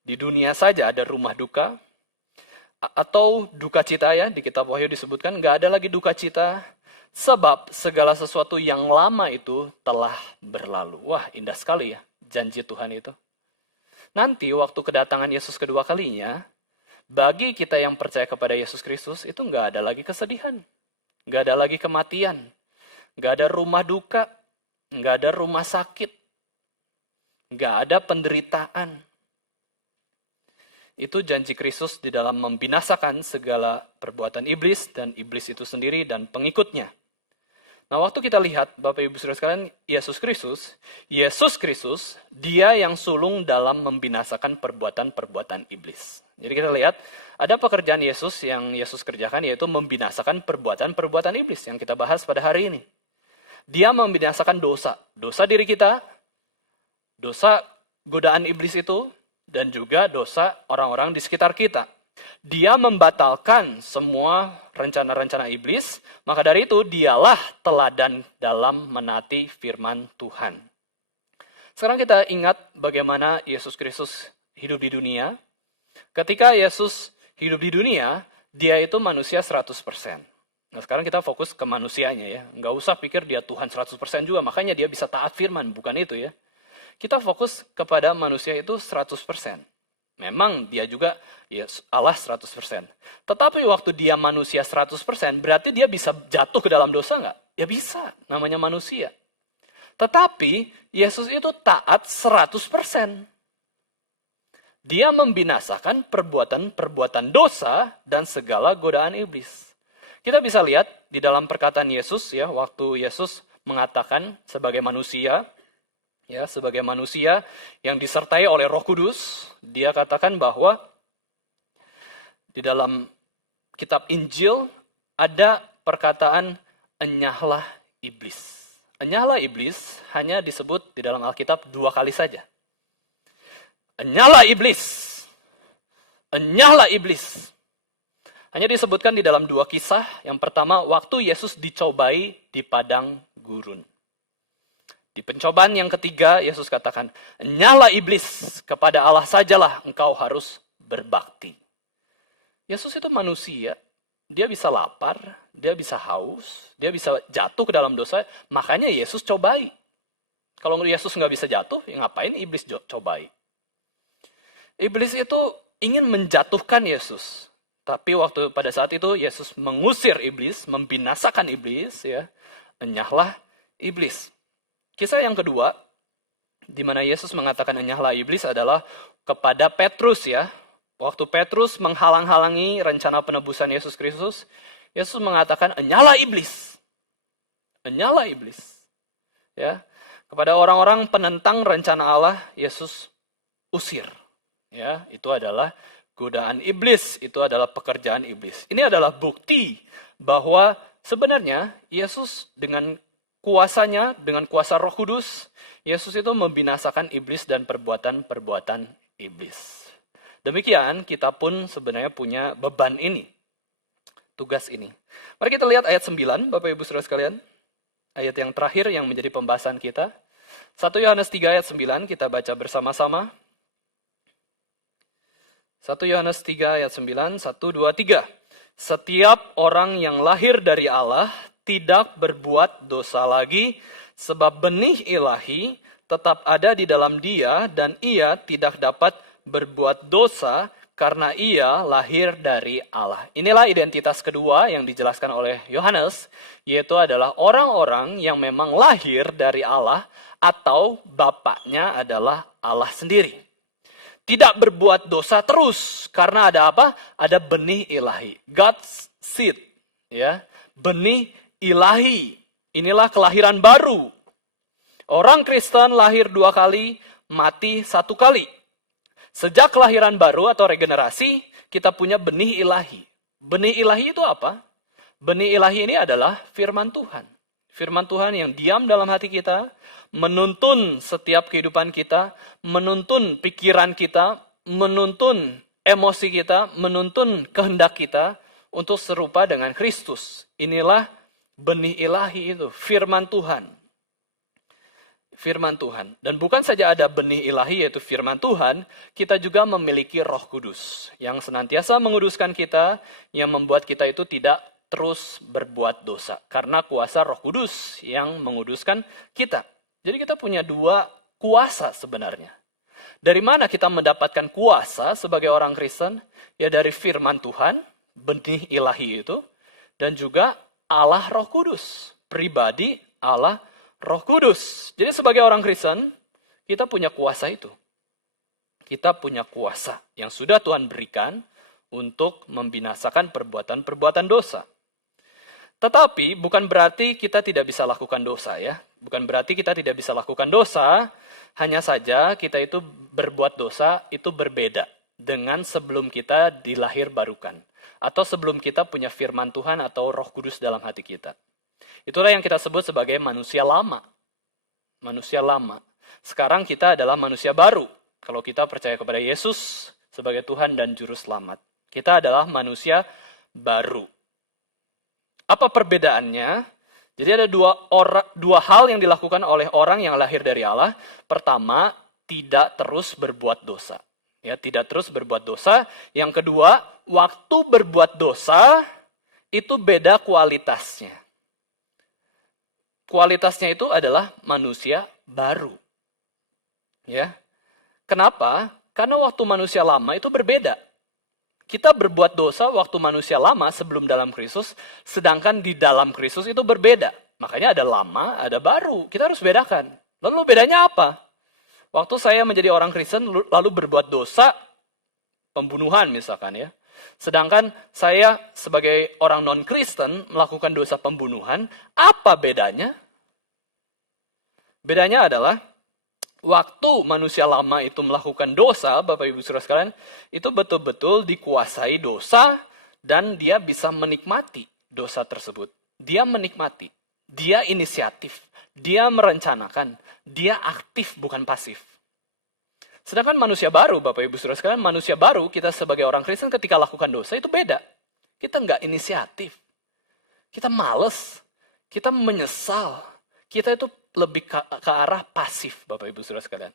Di dunia saja ada rumah duka. Atau duka cita ya, di kitab Wahyu disebutkan nggak ada lagi duka cita. Sebab segala sesuatu yang lama itu telah berlalu. Wah, indah sekali ya janji Tuhan itu. Nanti waktu kedatangan Yesus kedua kalinya, bagi kita yang percaya kepada Yesus Kristus, itu nggak ada lagi kesedihan. Nggak ada lagi kematian. Nggak ada rumah duka. Nggak ada rumah sakit. Nggak ada penderitaan. Itu janji Kristus di dalam membinasakan segala perbuatan iblis dan iblis itu sendiri dan pengikutnya. Nah, waktu kita lihat Bapak Ibu Saudara sekalian, Yesus Kristus, dia yang sulung dalam membinasakan perbuatan-perbuatan iblis. Jadi kita lihat, ada pekerjaan Yesus yang Yesus kerjakan, yaitu membinasakan perbuatan-perbuatan iblis yang kita bahas pada hari ini. Dia membinasakan dosa diri kita, dosa godaan iblis itu, dan juga dosa orang-orang di sekitar kita. Dia membatalkan semua rencana-rencana iblis, maka dari itu dialah teladan dalam menaati firman Tuhan. Sekarang kita ingat bagaimana Yesus Kristus hidup di dunia. Ketika Yesus hidup di dunia, dia itu manusia 100%. Nah sekarang kita fokus ke manusianya ya. Nggak usah pikir dia Tuhan 100% juga, makanya dia bisa taat firman, bukan itu ya. Kita fokus kepada manusia itu 100%. Memang dia juga ya Allah 100%. Tetapi waktu dia manusia 100%, berarti dia bisa jatuh ke dalam dosa nggak? Ya bisa, namanya manusia. Tetapi Yesus itu taat 100%. Dia membinasakan perbuatan-perbuatan dosa dan segala godaan iblis. Kita bisa lihat di dalam perkataan Yesus ya, waktu Yesus mengatakan sebagai manusia yang disertai oleh Roh Kudus, dia katakan bahwa di dalam kitab Injil ada perkataan enyahlah iblis. Enyahlah iblis hanya disebut di dalam Alkitab 2 kali saja. Enyahlah iblis. Enyahlah iblis. Hanya disebutkan di dalam 2 kisah. Yang pertama, waktu Yesus dicobai di padang gurun. Di pencobaan yang ketiga, Yesus katakan, enyahlah iblis, kepada Allah sajalah engkau harus berbakti. Yesus itu manusia, dia bisa lapar, dia bisa haus, dia bisa jatuh ke dalam dosa, makanya Yesus cobai. Kalau Yesus nggak bisa jatuh, ya ngapain iblis cobai? Iblis itu ingin menjatuhkan Yesus. Tapi pada saat itu Yesus mengusir iblis, membinasakan iblis, ya. Enyahlah iblis. Kisah yang kedua, di mana Yesus mengatakan enyahlah iblis adalah kepada Petrus, ya. Waktu Petrus menghalang-halangi rencana penebusan Yesus Kristus, Yesus mengatakan enyahlah iblis. Enyahlah iblis. Ya. Kepada orang-orang penentang rencana Allah, Yesus usir. Ya, itu adalah godaan iblis, itu adalah pekerjaan iblis. Ini adalah bukti bahwa sebenarnya Yesus dengan kuasanya, dengan kuasa Roh Kudus, Yesus itu membinasakan iblis dan perbuatan-perbuatan iblis. Demikian kita pun sebenarnya punya beban ini, tugas ini. Mari kita lihat ayat 9, Bapak Ibu Saudara sekalian. Ayat yang terakhir yang menjadi pembahasan kita. 1 Yohanes 3 ayat 9 kita baca bersama-sama. 1 Yohanes 3 ayat 9, 1, 2, 3. Setiap orang yang lahir dari Allah tidak berbuat dosa lagi, sebab benih ilahi tetap ada di dalam dia dan ia tidak dapat berbuat dosa karena ia lahir dari Allah. Inilah identitas kedua yang dijelaskan oleh Yohanes, yaitu adalah orang-orang yang memang lahir dari Allah atau bapaknya adalah Allah sendiri. Tidak berbuat dosa terus karena ada apa? Ada benih ilahi. God's seed, ya. Benih ilahi. Inilah kelahiran baru. Orang Kristen lahir 2 kali, mati 1 kali. Sejak kelahiran baru atau regenerasi, kita punya benih ilahi. Benih ilahi itu apa? Benih ilahi ini adalah firman Tuhan. Firman Tuhan yang diam dalam hati kita, menuntun setiap kehidupan kita, menuntun pikiran kita, menuntun emosi kita, menuntun kehendak kita untuk serupa dengan Kristus. Inilah benih ilahi itu, firman Tuhan. Firman Tuhan. Dan bukan saja ada benih ilahi yaitu firman Tuhan, kita juga memiliki Roh Kudus yang senantiasa menguduskan kita, yang membuat kita itu tidak terus berbuat dosa. Karena kuasa Roh Kudus yang menguduskan kita. Jadi kita punya 2 kuasa sebenarnya. Dari mana kita mendapatkan kuasa sebagai orang Kristen? Ya dari firman Tuhan, benih ilahi itu, dan juga Allah Roh Kudus. Pribadi Allah Roh Kudus. Jadi sebagai orang Kristen, kita punya kuasa itu. Kita punya kuasa yang sudah Tuhan berikan untuk membinasakan perbuatan-perbuatan dosa. Tetapi bukan berarti kita tidak bisa lakukan dosa, ya. Bukan berarti kita tidak bisa lakukan dosa, hanya saja kita itu berbuat dosa itu berbeda dengan sebelum kita dilahirbarukan. Atau sebelum kita punya firman Tuhan atau Roh Kudus dalam hati kita. Itulah yang kita sebut sebagai manusia lama. Manusia lama. Sekarang kita adalah manusia baru. Kalau kita percaya kepada Yesus sebagai Tuhan dan Juru Selamat. Kita adalah manusia baru. Apa perbedaannya? Jadi ada dua hal yang dilakukan oleh orang yang lahir dari Allah. Pertama, tidak terus berbuat dosa. Ya, tidak terus berbuat dosa. Yang kedua, waktu berbuat dosa itu beda kualitasnya. Kualitasnya itu adalah manusia baru. Ya. Kenapa? Karena waktu manusia lama itu berbeda. Kita berbuat dosa waktu manusia lama sebelum dalam Kristus, sedangkan di dalam Kristus itu berbeda. Makanya ada lama, ada baru. Kita harus bedakan. Lalu bedanya apa? Waktu saya menjadi orang Kristen lalu berbuat dosa, pembunuhan misalkan ya. Sedangkan saya sebagai orang non-Kristen melakukan dosa pembunuhan, apa bedanya? Bedanya adalah Waktu manusia lama itu melakukan dosa, Bapak Ibu Saudara sekalian, itu betul-betul dikuasai dosa dan dia bisa menikmati dosa tersebut. Dia menikmati, dia inisiatif, dia merencanakan, dia aktif bukan pasif. Sedangkan manusia baru, Bapak Ibu Saudara sekalian, manusia baru kita sebagai orang Kristen ketika lakukan dosa itu beda. Kita nggak inisiatif, kita males, kita menyesal, kita itu lebih ke arah pasif, Bapak Ibu Saudara sekalian.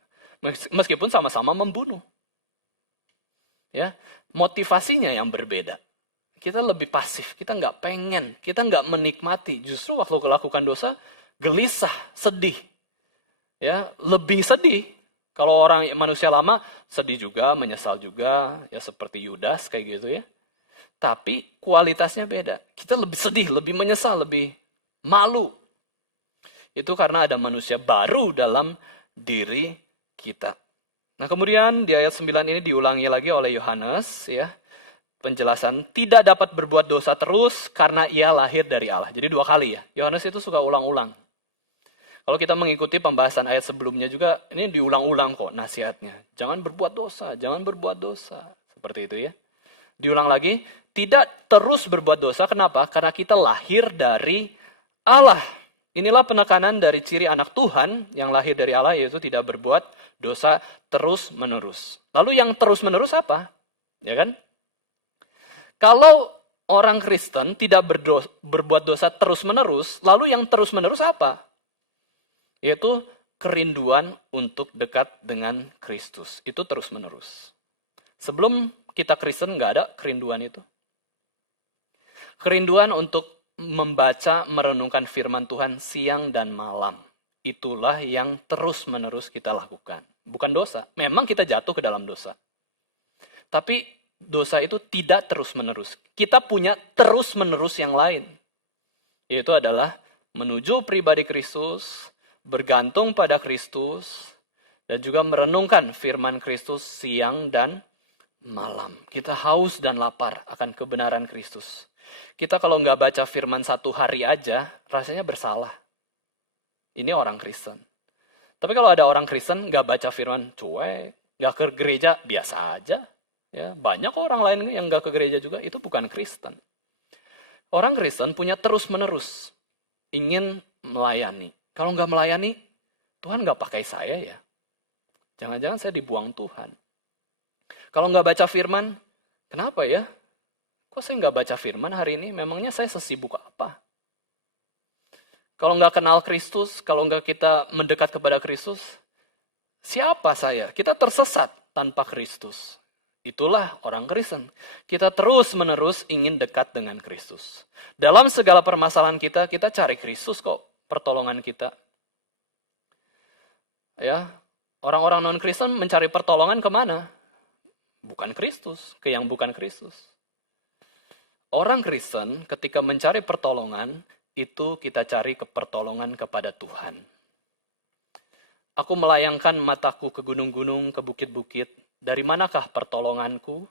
Meskipun sama-sama membunuh. Ya, motivasinya yang berbeda. Kita lebih pasif, kita nggak pengen, kita nggak menikmati. Justru waktu melakukan dosa, gelisah, sedih. Ya, lebih sedih. Kalau orang manusia lama, sedih juga, menyesal juga, ya seperti Yudas kayak gitu ya. Tapi kualitasnya beda. Kita lebih sedih, lebih menyesal, lebih malu. Itu karena ada manusia baru dalam diri kita. Nah kemudian di ayat 9 ini diulangi lagi oleh Yohanes ya. Penjelasan tidak dapat berbuat dosa terus karena ia lahir dari Allah. Jadi 2 kali ya. Yohanes itu suka ulang-ulang. Kalau kita mengikuti pembahasan ayat sebelumnya juga, ini diulang-ulang kok nasihatnya. Jangan berbuat dosa, jangan berbuat dosa. Seperti itu ya. Diulang lagi, tidak terus berbuat dosa. Kenapa? Karena kita lahir dari Allah. Inilah penekanan dari ciri anak Tuhan yang lahir dari Allah, yaitu tidak berbuat dosa terus-menerus. Lalu yang terus-menerus apa? Ya kan? Kalau orang Kristen tidak berbuat dosa terus-menerus, lalu yang terus-menerus apa? Yaitu kerinduan untuk dekat dengan Kristus. Itu terus-menerus. Sebelum kita Kristen nggak ada kerinduan itu. Kerinduan untuk membaca, merenungkan firman Tuhan siang dan malam. Itulah yang terus-menerus kita lakukan. Bukan dosa. Memang kita jatuh ke dalam dosa. Tapi dosa itu tidak terus-menerus. Kita punya terus-menerus yang lain. Yaitu adalah menuju pribadi Kristus, bergantung pada Kristus, dan juga merenungkan firman Kristus siang dan malam. Kita haus dan lapar akan kebenaran Kristus. Kita kalau nggak baca firman 1 hari aja, rasanya bersalah. Ini orang Kristen. Tapi kalau ada orang Kristen nggak baca firman, cuek, nggak ke gereja, biasa aja. Ya, banyak orang lain yang nggak ke gereja juga, itu bukan Kristen. Orang Kristen punya terus-menerus, ingin melayani. Kalau nggak melayani, Tuhan nggak pakai saya ya. Jangan-jangan saya dibuang Tuhan. Kalau nggak baca firman, kenapa ya? Kok saya nggak baca firman hari ini? Memangnya saya sesibuk apa? Kalau nggak kenal Kristus, kalau nggak kita mendekat kepada Kristus, siapa saya? Kita tersesat tanpa Kristus. Itulah orang Kristen. Kita terus-menerus ingin dekat dengan Kristus. Dalam segala permasalahan kita cari Kristus kok, pertolongan kita. Ya, orang-orang non-Kristen mencari pertolongan kemana? Bukan Kristus, ke yang bukan Kristus. Orang Kristen ketika mencari pertolongan, itu kita cari pertolongan kepada Tuhan. Aku melayangkan mataku ke gunung-gunung, ke bukit-bukit. Dari manakah pertolonganku?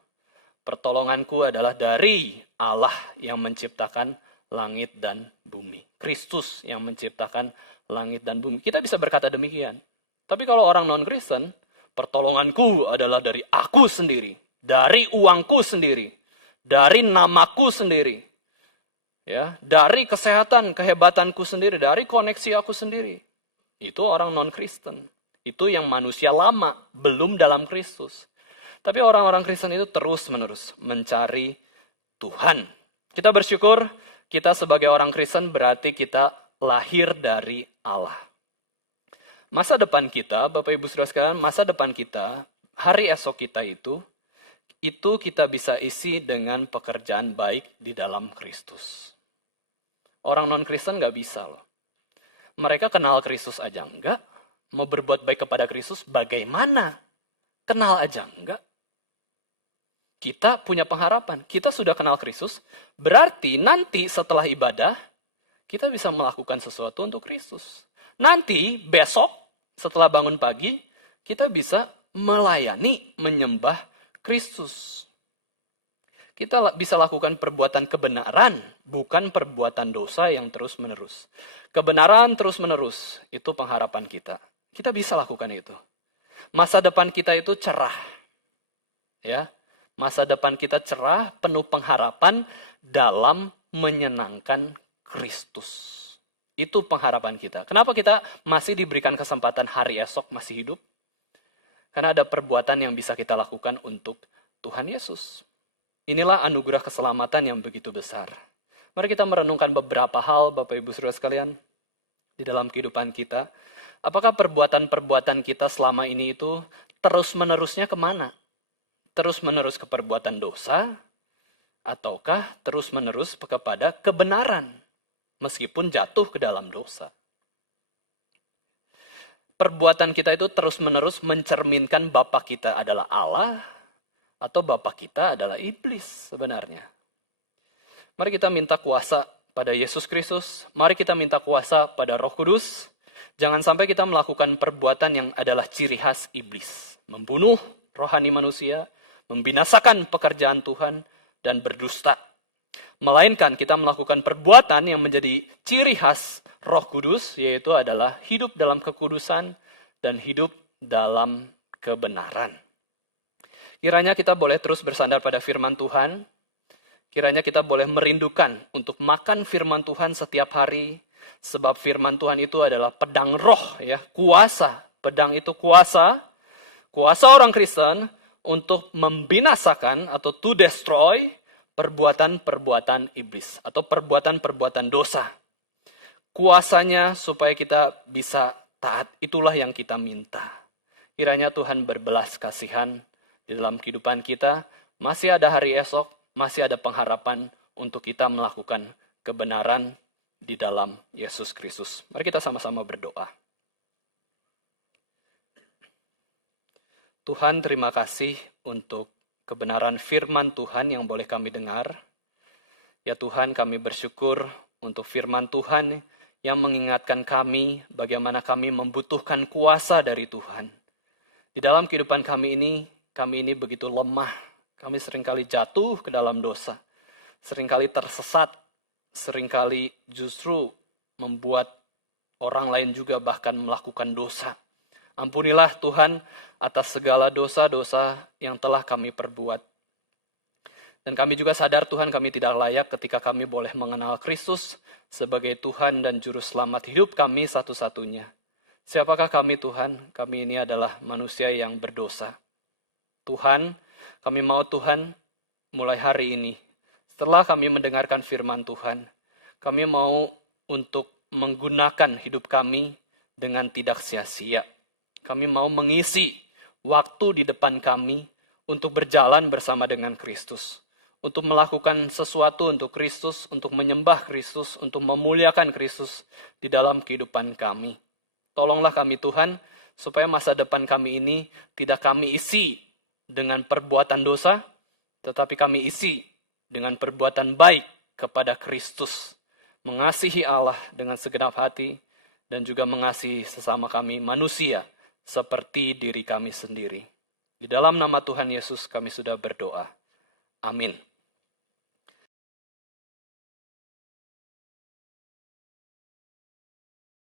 Pertolonganku adalah dari Allah yang menciptakan langit dan bumi. Kristus yang menciptakan langit dan bumi. Kita bisa berkata demikian. Tapi kalau orang non-Kristen, pertolonganku adalah dari aku sendiri. Dari uangku sendiri. Dari namaku sendiri. Ya, dari kesehatan, kehebatanku sendiri. Dari koneksi aku sendiri. Itu orang non-Kristen. Itu yang manusia lama, belum dalam Kristus. Tapi orang-orang Kristen itu terus-menerus mencari Tuhan. Kita bersyukur, kita sebagai orang Kristen berarti kita lahir dari Allah. Masa depan kita, Bapak Ibu Saudara sekalian, masa depan kita, hari esok kita itu kita bisa isi dengan pekerjaan baik di dalam Kristus. Orang non-Kristen gak bisa loh. Mereka kenal Kristus aja enggak. Mau berbuat baik kepada Kristus bagaimana? Kenal aja enggak. Kita punya pengharapan. Kita sudah kenal Kristus. Berarti nanti setelah ibadah, kita bisa melakukan sesuatu untuk Kristus. Nanti besok setelah bangun pagi, kita bisa melayani, menyembah Kristus. Kita bisa lakukan perbuatan kebenaran, bukan perbuatan dosa yang terus-menerus. Kebenaran terus-menerus, itu pengharapan kita. Kita bisa lakukan itu. Masa depan kita itu cerah. Ya, masa depan kita cerah, penuh pengharapan dalam menyenangkan Kristus. Itu pengharapan kita. Kenapa kita masih diberikan kesempatan hari esok masih hidup? Karena ada perbuatan yang bisa kita lakukan untuk Tuhan Yesus. Inilah anugerah keselamatan yang begitu besar. Mari kita merenungkan beberapa hal, Bapak Ibu Saudara sekalian, di dalam kehidupan kita. Apakah perbuatan-perbuatan kita selama ini itu terus-menerusnya kemana? Terus-menerus ke perbuatan dosa? Ataukah terus-menerus kepada kebenaran? Meskipun jatuh ke dalam dosa. Perbuatan kita itu terus-menerus mencerminkan Bapa kita adalah Allah, atau Bapa kita adalah iblis sebenarnya. Mari kita minta kuasa pada Yesus Kristus. Mari kita minta kuasa pada Roh Kudus. Jangan sampai kita melakukan perbuatan yang adalah ciri khas iblis. Membunuh rohani manusia, membinasakan pekerjaan Tuhan, dan berdusta. Melainkan kita melakukan perbuatan yang menjadi ciri khas Roh Kudus, yaitu adalah hidup dalam kekudusan dan hidup dalam kebenaran. Kiranya kita boleh terus bersandar pada firman Tuhan. Kiranya kita boleh merindukan untuk makan firman Tuhan setiap hari. Sebab firman Tuhan itu adalah pedang roh, ya, kuasa. Pedang itu kuasa orang Kristen untuk membinasakan atau to destroy perbuatan-perbuatan iblis atau perbuatan-perbuatan dosa. Kuasanya supaya kita bisa taat, itulah yang kita minta. Kiranya Tuhan berbelas kasihan di dalam kehidupan kita. Masih ada hari esok, masih ada pengharapan untuk kita melakukan kebenaran di dalam Yesus Kristus. Mari kita sama-sama berdoa. Tuhan, terima kasih untuk kebenaran firman Tuhan yang boleh kami dengar. Ya Tuhan, kami bersyukur untuk firman Tuhan yang mengingatkan kami bagaimana kami membutuhkan kuasa dari Tuhan. Di dalam kehidupan kami ini begitu lemah. Kami seringkali jatuh ke dalam dosa. Seringkali tersesat. Seringkali justru membuat orang lain juga bahkan melakukan dosa. Ampunilah Tuhan atas segala dosa-dosa yang telah kami perbuat. Dan kami juga sadar Tuhan kami tidak layak ketika kami boleh mengenal Kristus sebagai Tuhan dan Juru Selamat hidup kami satu-satunya. Siapakah kami Tuhan? Kami ini adalah manusia yang berdosa. Tuhan, kami mau Tuhan mulai hari ini, setelah kami mendengarkan firman Tuhan, kami mau untuk menggunakan hidup kami dengan tidak sia-sia. Kami mau mengisi waktu di depan kami untuk berjalan bersama dengan Kristus. Untuk melakukan sesuatu untuk Kristus, untuk menyembah Kristus, untuk memuliakan Kristus di dalam kehidupan kami. Tolonglah kami Tuhan, supaya masa depan kami ini tidak kami isi dengan perbuatan dosa, tetapi kami isi dengan perbuatan baik kepada Kristus. Mengasihi Allah dengan segenap hati, dan juga mengasihi sesama kami manusia, seperti diri kami sendiri. Di dalam nama Tuhan Yesus kami sudah berdoa. Amin.